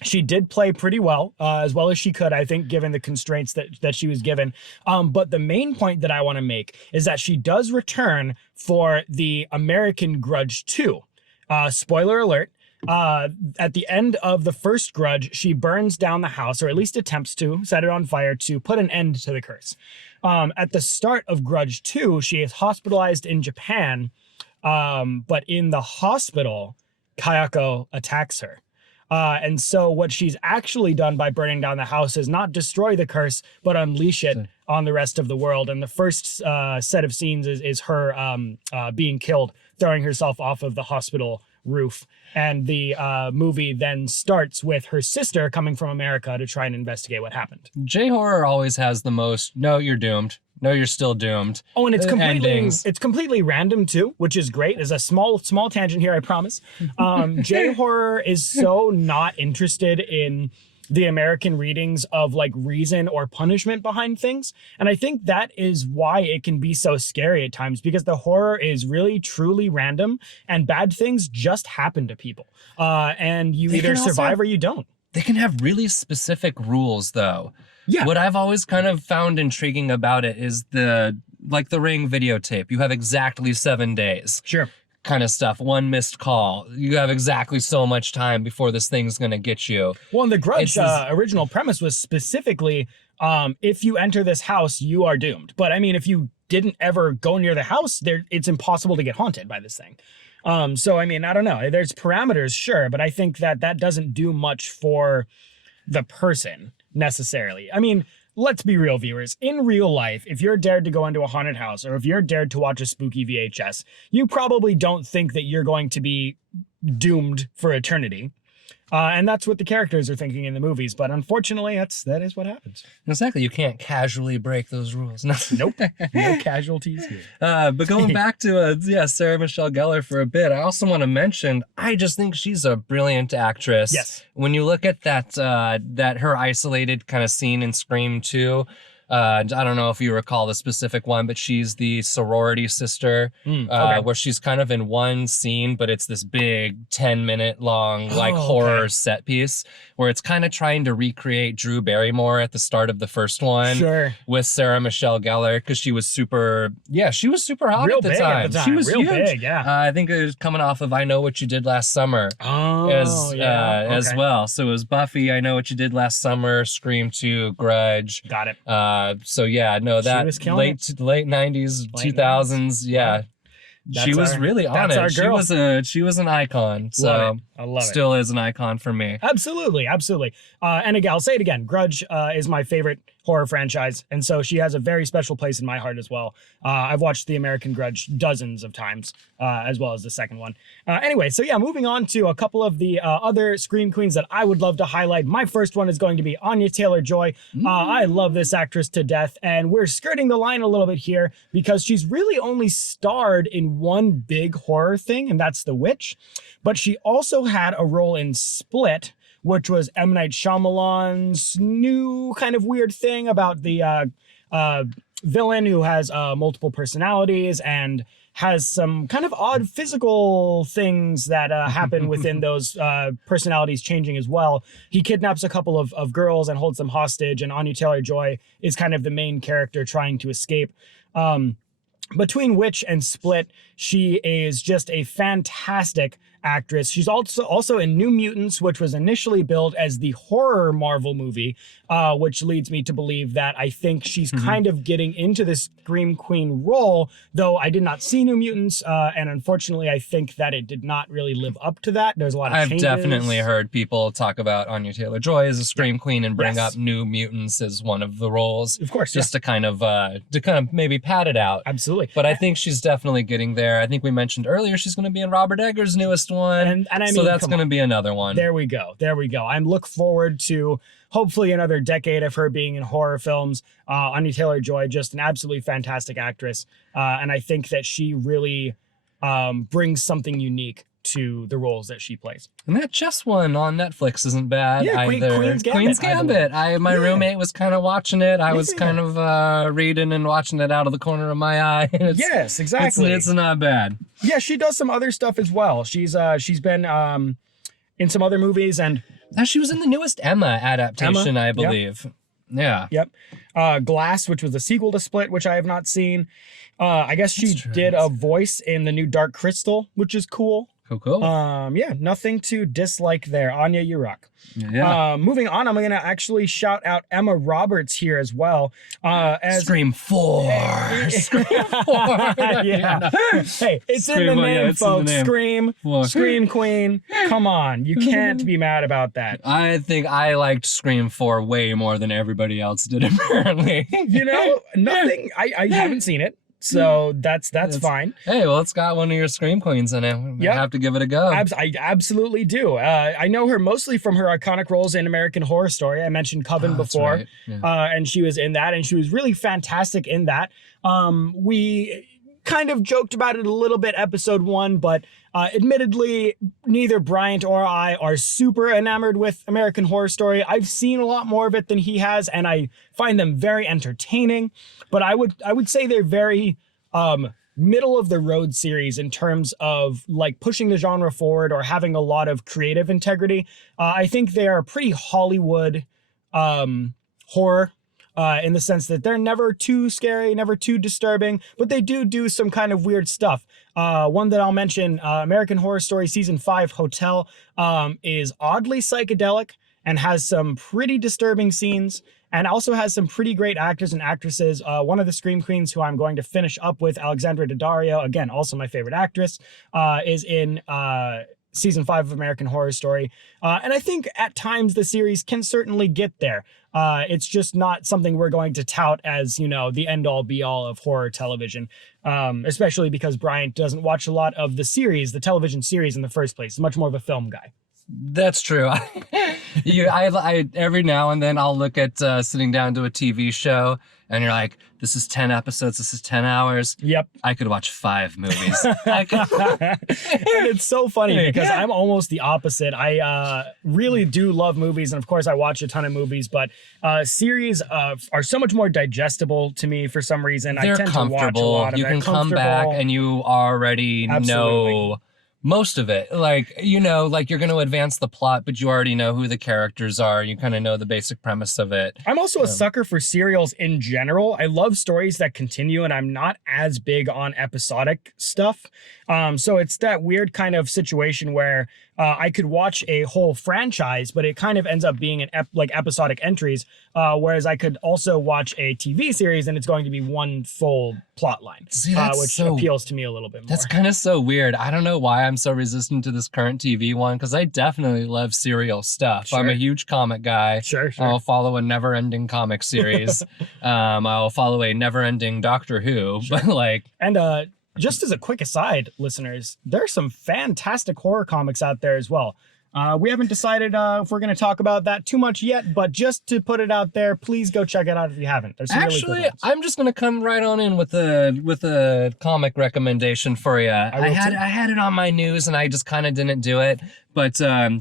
She did play pretty well as she could, I think, given the constraints that she was given. But the main point that I want to make is that she does return for The American Grudge 2. Spoiler alert. At the end of the first Grudge, she burns down the house, or at least attempts to set it on fire to put an end to the curse. At the start of Grudge 2, she is hospitalized in Japan, but in the hospital, Kayako attacks her. And so what she's actually done by burning down the house is not destroy the curse, but unleash it on the rest of the world. And the first set of scenes is her being killed, throwing herself off of the hospital roof. And the movie then starts with her sister coming from America to try and investigate what happened. J-horror always has the most, no, you're doomed. No, you're still doomed. Oh, and it's completely random too, which is great. There's a small tangent here, I promise. J-horror is so not interested in the American readings of like reason or punishment behind things. And I think that is why it can be so scary at times, because the horror is really truly random and bad things just happen to people. And you either survive or you don't. They can have really specific rules though. Yeah. What I've always kind of found intriguing about it is the Ring videotape. You have exactly 7 days. Sure. Kind of stuff. One missed call. You have exactly so much time before this thing's going to get you. Well, and the Grudge original premise was specifically, if you enter this house, you are doomed. But I mean, if you didn't ever go near the house, it's impossible to get haunted by this thing. So, I mean, I don't know. There's parameters, sure, but I think that doesn't do much for the person necessarily. I mean, let's be real, viewers. In real life, if you're dared to go into a haunted house or if you're dared to watch a spooky VHS, you probably don't think that you're going to be doomed for eternity. And that's what the characters are thinking in the movies. But unfortunately, that is what happens. Exactly. You can't casually break those rules. No. Nope. No casualties here. But going back to Sarah Michelle Gellar for a bit, I also want to mention I just think she's a brilliant actress. Yes. When you look at that her isolated kind of scene in Scream 2. I don't know if you recall the specific one, but she's the sorority sister, where she's kind of in one scene, but it's this big 10-minute long horror set piece where it's kind of trying to recreate Drew Barrymore at the start of the first one with Sarah Michelle Gellar, because she was super hot Real at the big time. at the time. She was Real huge. Big, yeah. I think it was coming off of I Know What You Did Last Summer as well. So it was Buffy, I Know What You Did Last Summer, Scream 2, Grudge. Got it. So yeah, no, that late 90s, 2000s, yeah. She was really on it. She was an icon. So I love it. Still is an icon for me. Absolutely. And again, I'll say it again. Grudge is my favorite horror franchise, and so she has a very special place in my heart as well. I've watched the American Grudge dozens of times, as well as the second one. Anyway, so yeah, moving on to a couple of the other Scream Queens that I would love to highlight. My first one is going to be Anya Taylor-Joy. I love this actress to death, and we're skirting the line a little bit here because she's really only starred in one big horror thing, and that's The Witch. But she also had a role in Split, which was M. Night Shyamalan's new kind of weird thing about the villain who has multiple personalities and has some kind of odd physical things that happen within those personalities changing as well. He kidnaps a couple of girls and holds them hostage, and Anya Taylor-Joy is kind of the main character trying to escape. Between Witch and Split, she is just a fantastic actress. She's also in New Mutants, which was initially billed as the horror Marvel movie, which leads me to believe that I think she's kind of getting into this Scream Queen role, though I did not see New Mutants, and unfortunately I think that it did not really live up to that. There's a lot of changes. I've definitely heard people talk about Anya Taylor-Joy as a Scream Queen and bring up New Mutants as one of the roles. Of course, just to kind of maybe pad it out. Absolutely. But I think she's definitely getting there. I think we mentioned earlier she's going to be in Robert Eggers' newest one. And I mean, so that's going to be another one. There we go. I'm look forward to hopefully another decade of her being in horror films. Anya Taylor-Joy, just an absolutely fantastic actress. And I think that she really brings something unique to the roles that she plays. And that chess one on Netflix isn't bad either. Queen's Gambit. My roommate was kind of watching it. I was kind of reading and watching it out of the corner of my eye. Yes, exactly. It's not bad. Yeah, she does some other stuff as well. She's been in some other movies, and she was in the newest Emma adaptation, I believe. Yeah. Yep. Glass, which was a sequel to Split, which I have not seen. I guess she did a voice in the new Dark Crystal, which is cool. Cool. Yeah, nothing to dislike there. Anya, you rock. Yeah. Moving on, I'm going to actually shout out Emma Roberts here as well. As Scream 4. Scream 4. Yeah. Hey, it's in the name, folks. Scream. Scream Queen. Come on. You can't be mad about that. I think I liked Scream 4 way more than everybody else did, apparently. Nothing. I haven't seen it. So that's fine. Hey, well, it's got one of your Scream Queens in it. We have to give it a go. I absolutely do. I know her mostly from her iconic roles in American Horror Story. I mentioned Coven before, right. Yeah. And she was in that, and she was really fantastic in that. We kind of joked about it a little bit episode 1, but admittedly, neither Bryant or I are super enamored with American Horror Story. I've seen a lot more of it than he has, and I find them very entertaining. But I would say they're very middle of the road series in terms of like pushing the genre forward or having a lot of creative integrity. I think they are pretty Hollywood horror. In the sense that they're never too scary, never too disturbing, but they do some kind of weird stuff. One that I'll mention, American Horror Story Season 5 Hotel, is oddly psychedelic and has some pretty disturbing scenes, and also has some pretty great actors and actresses. One of the Scream Queens who I'm going to finish up with, Alexandra Daddario, again, also my favorite actress, is in Season 5 of American Horror Story. And I think at times the series can certainly get there. It's just not something we're going to tout as, the end-all be-all of horror television, especially because Bryant doesn't watch a lot of the television series in the first place. He's much more of a film guy. That's true. I every now and then I'll look at sitting down to a TV show, and you're like, this is 10 episodes, this is 10 hours. Yep. I could watch 5 movies. And it's so funny because I'm almost the opposite. I really do love movies, and of course I watch a ton of movies, but series are so much more digestible to me for some reason. They're I tend comfortable. to watch a lot of You it. can come back and you already know most of it. Like, you know, like you're going to advance the plot, but you already know who the characters are. You kind of know the basic premise of it. I'm also a sucker for serials in general. I love stories that continue, and I'm not as big on episodic stuff. So it's that weird kind of situation where I could watch a whole franchise, but it kind of ends up being like episodic entries. Whereas I could also watch a TV series and it's going to be one full plot line, which appeals to me a little bit more. That's kind of so weird. I don't know why I'm so resistant to this current TV one, because I definitely love serial stuff. Sure. I'm a huge comic guy. Sure. I'll follow a never-ending comic series. I'll follow a never-ending Doctor Who. Sure. But like, and just as a quick aside, listeners, there's some fantastic horror comics out there as well. We haven't decided if we're going to talk about that too much yet, but just to put it out there, please go check it out if you haven't. There's some really good ones. I'm just going to come right on in with a comic recommendation for you. I had it on my news and I just kind of didn't do it. But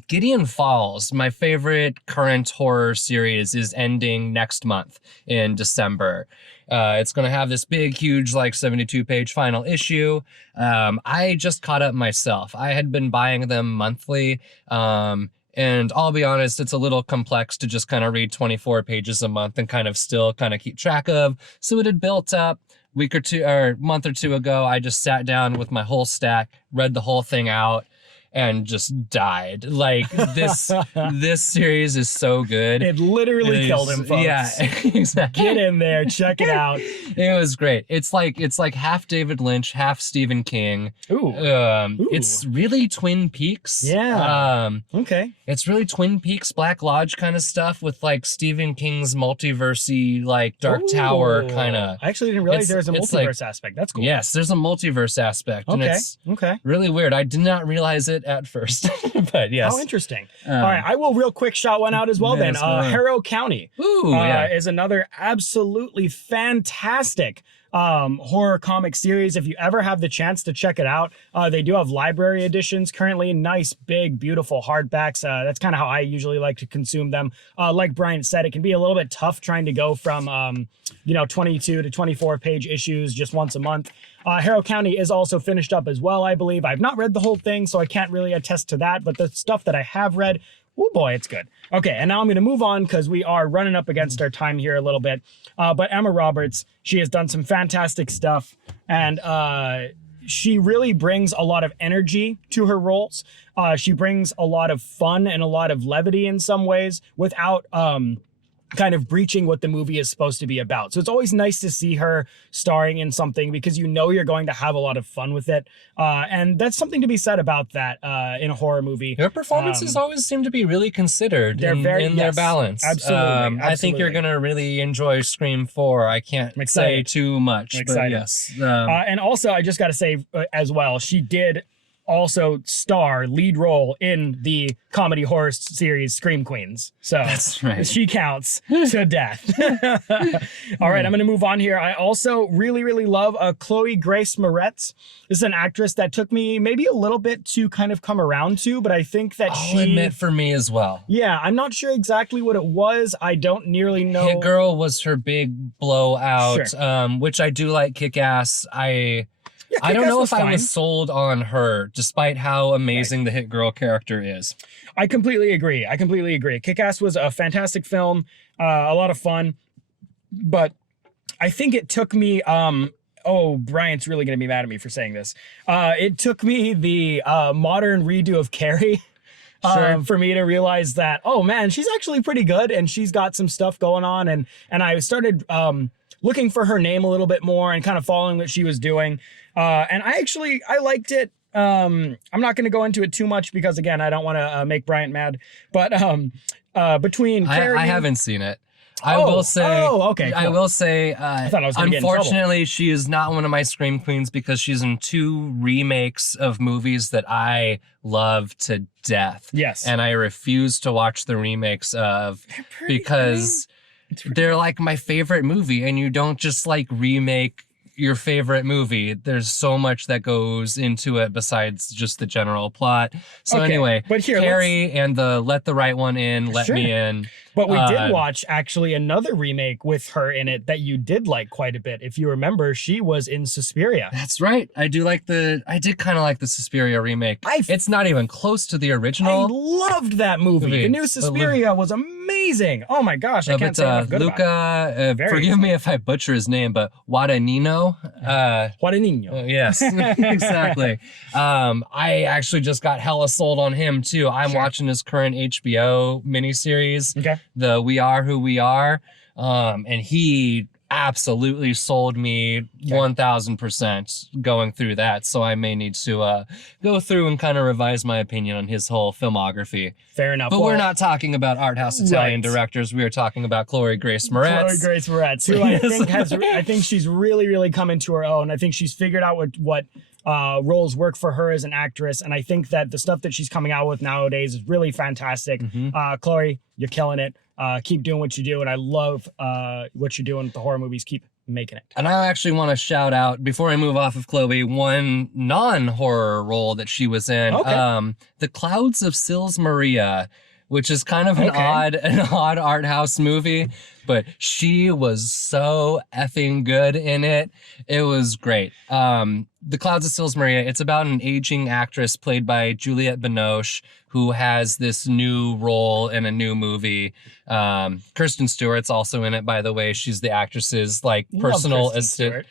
Gideon Falls, my favorite current horror series, is ending next month in December. It's going to have this big, huge, like 72-page final issue. I just caught up myself. I had been buying them monthly. And I'll be honest, it's a little complex to just kind of read 24 pages a month and kind of still kind of keep track of. So it had built up. Month or two ago, I just sat down with my whole stack, read the whole thing out, and just died. Like, this series is so good. It literally killed him, folks. Yeah, exactly. Get in there, check it out. It was great. It's like half David Lynch, half Stephen King. Ooh. It's really Twin Peaks. Yeah. Okay. It's really Twin Peaks, Black Lodge kind of stuff with like Stephen King's multiversey, like Dark Tower kind of. I actually didn't realize there was a multiverse aspect. That's cool. Yes, there's a multiverse aspect. Okay. And it's okay. really weird. I did not realize it at first, but yes. How interesting. All right, I will real quick shout one out as well then. Harrow County is another absolutely fantastic horror comic series. If you ever have the chance to check it out, they do have library editions currently, nice big beautiful hardbacks. That's kind of how I usually like to consume them. Like Brian said, it can be a little bit tough trying to go from 22 to 24 page issues just once a month. Harrow County is also finished up as well, I believe. I've not read the whole thing, so I can't really attest to that, but the stuff that I have read, oh boy, it's good. Okay, and now I'm going to move on because we are running up against our time here a little bit. But Emma Roberts, she has done some fantastic stuff, and she really brings a lot of energy to her roles. She brings a lot of fun and a lot of levity in some ways without kind of breaching what the movie is supposed to be about. So it's always nice to see her starring in something because you know you're going to have a lot of fun with it. And that's something to be said about that in a horror movie. Her performances always seem to be really considered in their balance. Absolutely. I think you're going to really enjoy Scream 4. I can't say too much, but yes. And also, I just got to say as well, she did also lead role in the comedy horror series Scream Queens. So that's right. She counts to death. All right, I'm going to move on here. I also really, really love Chloe Grace Moretz. This is an actress that took me maybe a little bit to kind of come around to, but I think that I'll admit for me as well. Yeah, I'm not sure exactly what it was. I don't nearly know. Hit Girl was her big blowout, sure. Which I do like. Kick-Ass. I don't know if I was sold on her, despite how amazing the Hit Girl character is. I completely agree. Kick-Ass was a fantastic film, a lot of fun, but I think it took me, Bryant's really going to be mad at me for saying this. It took me the modern redo of Carrie for me to realize that, oh man, she's actually pretty good and she's got some stuff going on. And I started looking for her name a little bit more and kind of following what she was doing. And I liked it. I'm not going to go into it too much because again, I don't want to make Bryant mad, but between Carrie, I haven't seen it. I will say. Oh, okay. Cool. I will say. I thought I was gonna get in trouble. Unfortunately, she is not one of my scream queens because she's in 2 remakes of movies that I love to death. Yes. And I refuse to watch the remakes of because they're like my favorite movie, and you don't just like remake your favorite movie. There's so much that goes into it besides just the general plot. So anyway, but here, Carrie and the Let the Right One In, Let Me In. But we did watch actually another remake with her in it that you did like quite a bit. If you remember, she was in Suspiria. That's right. I did kind of like the Suspiria remake. It's not even close to the original. I loved that movie. The new Suspiria was amazing. Oh my gosh, I can't say enough good about it. Luca, forgive me if I butcher his name, but Guadagnino. Guadagnino. Yes, exactly. I actually just got hella sold on him too. I'm watching his current HBO miniseries. Okay. The We Are Who We Are, and he absolutely sold me 1000% going through that. So I may need to go through and kind of revise my opinion on his whole filmography. Fair enough. But we're not talking about art house Italian directors. We are talking about Chloe Grace Moretz. Chloe Grace Moretz, who I think she's really come into her own. I think she's figured out what roles work for her as an actress, and I think that the stuff that she's coming out with nowadays is really fantastic. Chloe, you're killing it. Keep doing what you do, and I love what you're doing with the horror movies. Keep making it. And I actually want to shout out, before I move off of Chloe, one non-horror role that she was in. The Clouds of Sils Maria, which is kind of an odd art house movie, but she was so effing good in it. It was great. The Clouds of Sils Maria, it's about an aging actress played by Juliette Binoche who has this new role in a new movie. Kirsten Stewart's also in it, by the way. She's the actress's like personal assistant.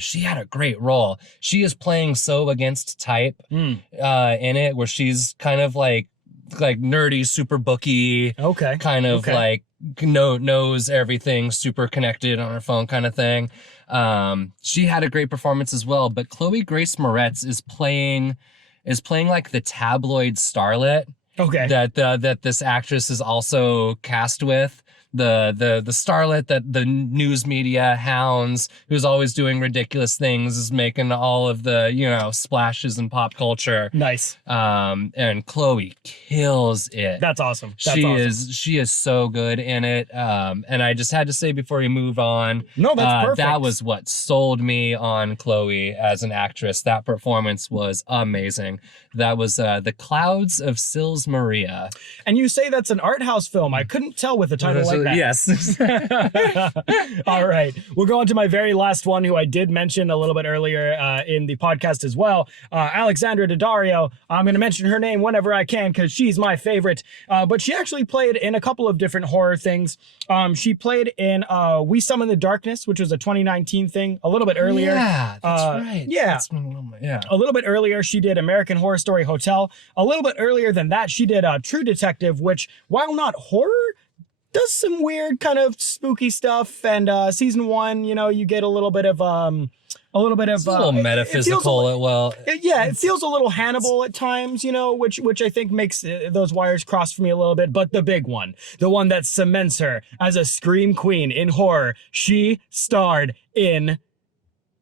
She had a great role. She is playing so against type in it, where she's kind of like nerdy, super booky, kind of like knows everything, super connected on her phone kind of thing. She had a great performance as well, but Chloe Grace Moretz is playing like the tabloid starlet that this actress is also cast with. The starlet that the news media hounds, who's always doing ridiculous things, is making all of the, splashes in pop culture. Nice. And Chloe kills it. That's awesome. She is so good in it. And I just had to say before we move on, no, that's perfect. That was what sold me on Chloe as an actress. That performance was amazing. That was The Clouds of Sils Maria. And you say that's an art house film. I couldn't tell with a title like that. Yes. All right. We'll go on to my very last one, who I did mention a little bit earlier in the podcast as well. Alexandra Daddario. I'm going to mention her name whenever I can because she's my favorite. But she actually played in a couple of different horror things. She played in We Summon the Darkness, which was a 2019 thing, a little bit earlier. Yeah, that's right. Yeah. A little bit earlier, she did American Horror Story Hotel. A little bit earlier than that, she did True Detective, which, while not horror, does some weird kind of spooky stuff. And season 1, you get a little bit of it's a little metaphysical. It feels a little Hannibal at times, which I think makes those wires cross for me a little bit. But the big one, the one that cements her as a scream queen in horror, she starred in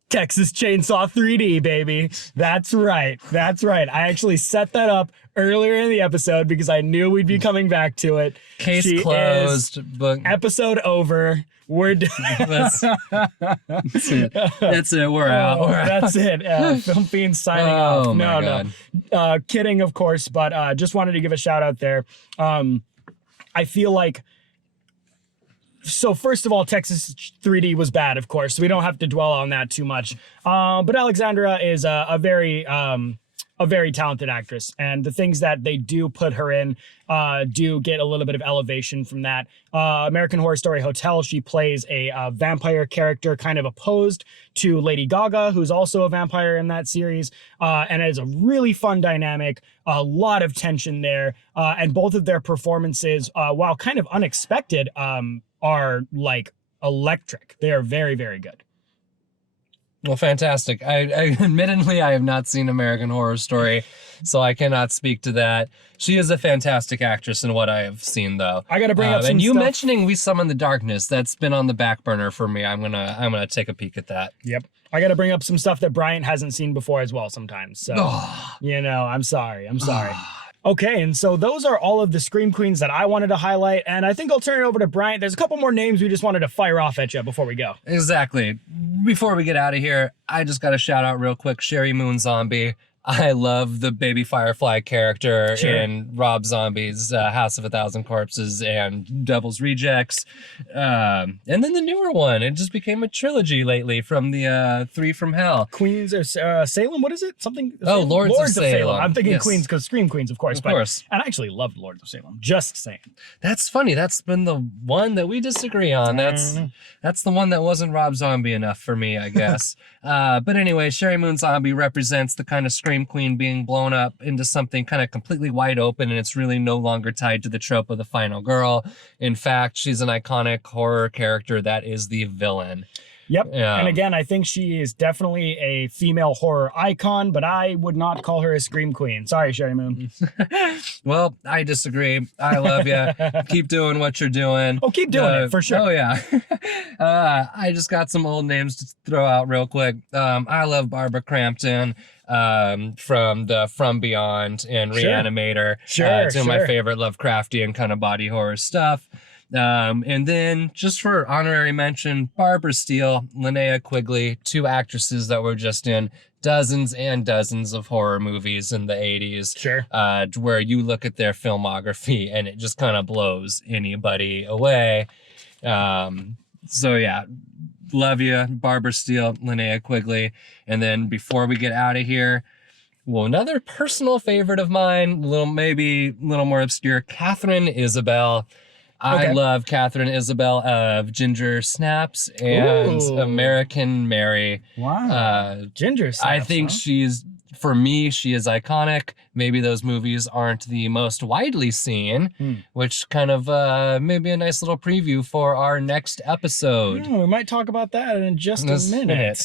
Texas Chainsaw 3D, baby. That's right. I actually set that up earlier in the episode because I knew we'd be coming back to it. Case closed. But episode over. We're done. That's it. We're out. That's it. Film Fiends signing off. Oh my God. Kidding, of course, but just wanted to give a shout out there. I feel like, so first of all, Texas 3D was bad, of course, so we don't have to dwell on that too much. But Alexandra is a very talented actress, and the things that they do put her in do get a little bit of elevation from that. American Horror Story Hotel, she plays a vampire character kind of opposed to Lady Gaga, who's also a vampire in that series, and it is a really fun dynamic, a lot of tension there, and both of their performances, while kind of unexpected, are like electric. They are very, very good. Well, fantastic. I admittedly, I have not seen American Horror Story, so I cannot speak to that. She is a fantastic actress in what I have seen, though. I got to bring up some and you stuff. mentioning We Summon the Darkness, that's been on the back burner for me. I'm gonna take a peek at that. Yep. I got to bring up some stuff that Bryant hasn't seen before as well sometimes. So, I'm sorry. Okay, and so those are all of the Scream Queens that I wanted to highlight, and I think I'll turn it over to Bryant. There's a couple more names we just wanted to fire off at you before we go. Exactly. Before we get out of here, I just got to shout out real quick Sherry Moon Zombie. I love the baby Firefly character in Rob Zombie's House of a Thousand Corpses and Devil's Rejects. And then the newer one. It just became a trilogy lately from the Three from Hell. Queens of Salem? What is it? Something? Oh, Lords of Salem. I'm thinking Queens because Scream Queens, of course. Of course. And I actually loved Lords of Salem. Just saying. That's funny. That's been the one that we disagree on. That's the one that wasn't Rob Zombie enough for me, I guess. But anyway, Sherry Moon Zombie represents the kind of Scream Queen being blown up into something kind of completely wide open, and it's really no longer tied to the trope of the final girl. In fact, she's an iconic horror character that is the villain. Yep. And again, I think she is definitely a female horror icon, but I would not call her a Scream Queen. Sorry, Sherry Moon. Well, I disagree. I love you. Keep doing what you're doing. Oh, keep doing it, for sure. Oh, yeah. I just got some old names to throw out real quick. I love Barbara Crampton from the From Beyond and Reanimator. Two of my favorite Lovecraftian kind of body horror stuff. And then just for honorary mention, Barbara Steele, Linnea Quigley, two actresses that were just in dozens and dozens of horror movies in the 80s. Where you look at their filmography and it just kind of blows anybody away. So yeah, love you, Barbara Steele, Linnea Quigley. And then before we get out of here, well, another personal favorite of mine, maybe a little more obscure, Catherine Isabel. I love Catherine Isabel of Ginger Snaps and American Mary. Wow. Ginger Snaps. I think for me, she is iconic. Maybe those movies aren't the most widely seen, which kind of maybe a nice little preview for our next episode. We might talk about that in just a minute.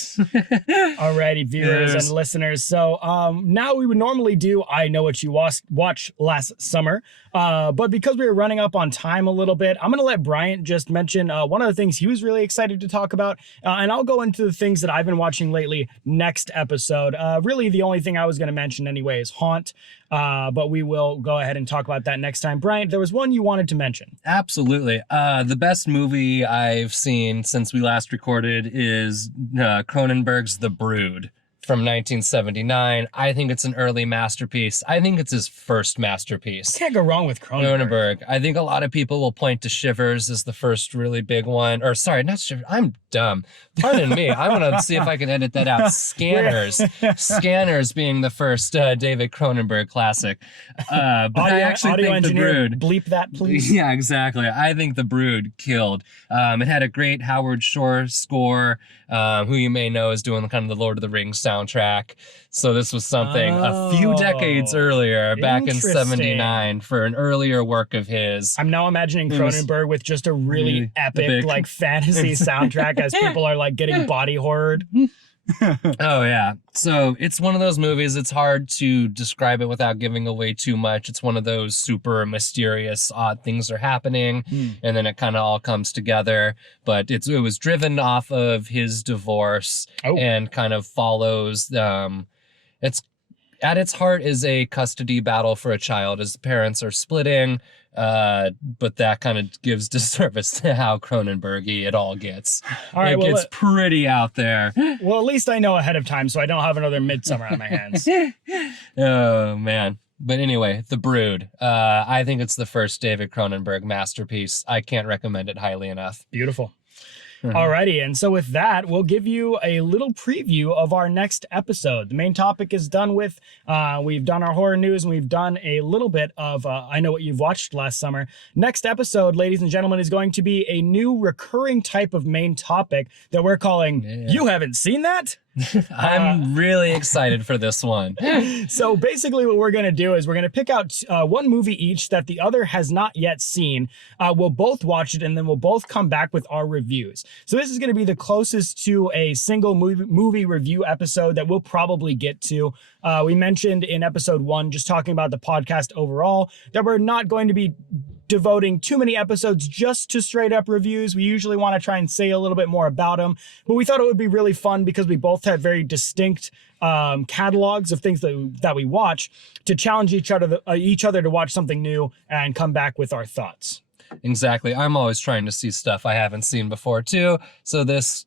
Alrighty, viewers and listeners. So now we would normally do I Know What You Watched Last Summer. But because we were running up on time a little bit, I'm going to let Bryant just mention one of the things he was really excited to talk about. And I'll go into the things that I've been watching lately next episode. Really, the only thing I was going to mention anyway is Haunt. But we will go ahead and talk about that next time. Bryant, there was one you wanted to mention. Absolutely. The best movie I've seen since we last recorded is Cronenberg's The Brood from 1979. I think it's an early masterpiece. I think it's his first masterpiece. Can't go wrong with Cronenberg. I think a lot of people will point to Shivers as the first really big one. Or sorry, not Shivers. I'm dumb. Pardon me. I'm going to see if I can edit that out. Scanners. Scanners being the first David Cronenberg classic. But I actually think The Brood. Bleep that, please. Yeah, exactly. I think The Brood killed. It had a great Howard Shore score, who you may know is doing kind of the Lord of the Rings soundtrack. So this was something a few decades earlier, back in 79, for an earlier work of his. I'm now imagining Cronenberg with just a really epic like fantasy soundtrack as people are like getting body horrored. Oh yeah. So it's one of those movies, it's hard to describe it without giving away too much. It's one of those super mysterious, odd things are happening, and then it kind of all comes together. But it was driven off of his divorce and kind of follows, it's at its heart is a custody battle for a child. His parents are splitting, but that kind of gives disservice to how Cronenberg-y it all gets. All right, it gets pretty out there. Well, at least I know ahead of time, so I don't have another Midsummer on my hands. Oh, man. But anyway, The Brood. I think it's the first David Cronenberg masterpiece. I can't recommend it highly enough. Beautiful. Alrighty, and so with that, we'll give you a little preview of our next episode. The main topic is done with. We've done our horror news, and we've done a little bit of I Know What You've Watched Last Summer. Next episode, ladies and gentlemen, is going to be a new recurring type of main topic that we're calling You Haven't Seen That? I'm really excited for this one. So basically what we're going to do is we're going to pick out one movie each that the other has not yet seen. We'll both watch it and then we'll both come back with our reviews. So this is going to be the closest to a single movie review episode that we'll probably get to. We mentioned in episode 1, just talking about the podcast overall, that we're not going to be devoting too many episodes just to straight up reviews. We usually want to try and say a little bit more about them, but we thought it would be really fun because we both have very distinct catalogs of things that we watch, to challenge each other to watch something new and come back with our thoughts. Exactly. I'm always trying to see stuff I haven't seen before too. So this,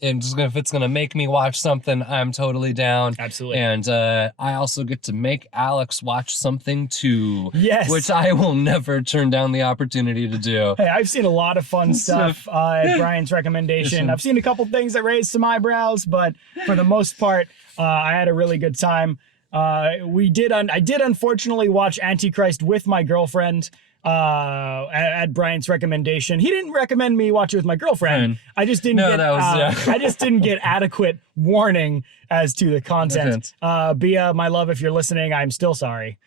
if it's going to make me watch something, I'm totally down. Absolutely. And I also get to make Alex watch something too. Yes. Which I will never turn down the opportunity to do. Hey, I've seen a lot of fun stuff at Brian's recommendation. I've seen a couple things that raised some eyebrows, but for the most part, I had a really good time. I did unfortunately watch Antichrist with my girlfriend. At Brian's recommendation. He didn't recommend me watch it with my girlfriend. I just didn't I just didn't get adequate warning as to the content. Bia, my love, if you're listening, I'm still sorry.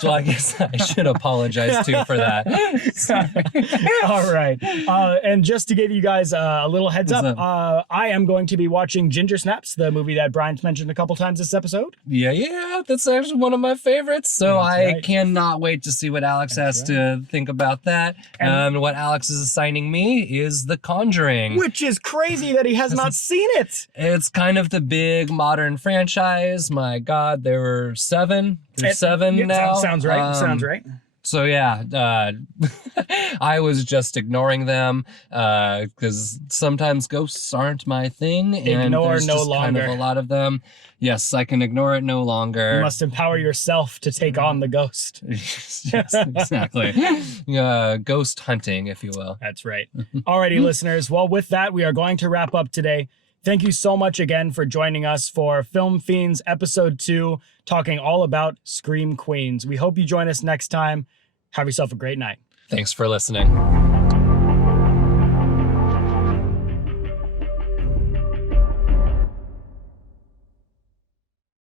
So I guess I should apologize too for that. All right. And just to give you guys a little heads up, I am going to be watching Ginger Snaps, the movie that Brian's mentioned a couple times this episode. Yeah, that's actually one of my favorites. So I cannot wait to see what Alex has to think about that. And what Alex is assigning me is The Conjuring. Which is crazy that he has not seen it. It's kind of the big modern franchise. My God, there were 7. There's 7 now. Sounds right. Sounds right. So yeah, I was just ignoring them because sometimes ghosts aren't my thing, and there's just kind of a lot of them. Yes, I can ignore it no longer. You must empower yourself to take on the ghost. Yes, exactly. Ghost hunting, if you will. That's right. Alrighty, listeners. Well, with that, we are going to wrap up today. Thank you so much again for joining us for Film Fiends Episode 2, talking all about Scream Queens. We hope you join us next time. Have yourself a great night. Thanks for listening.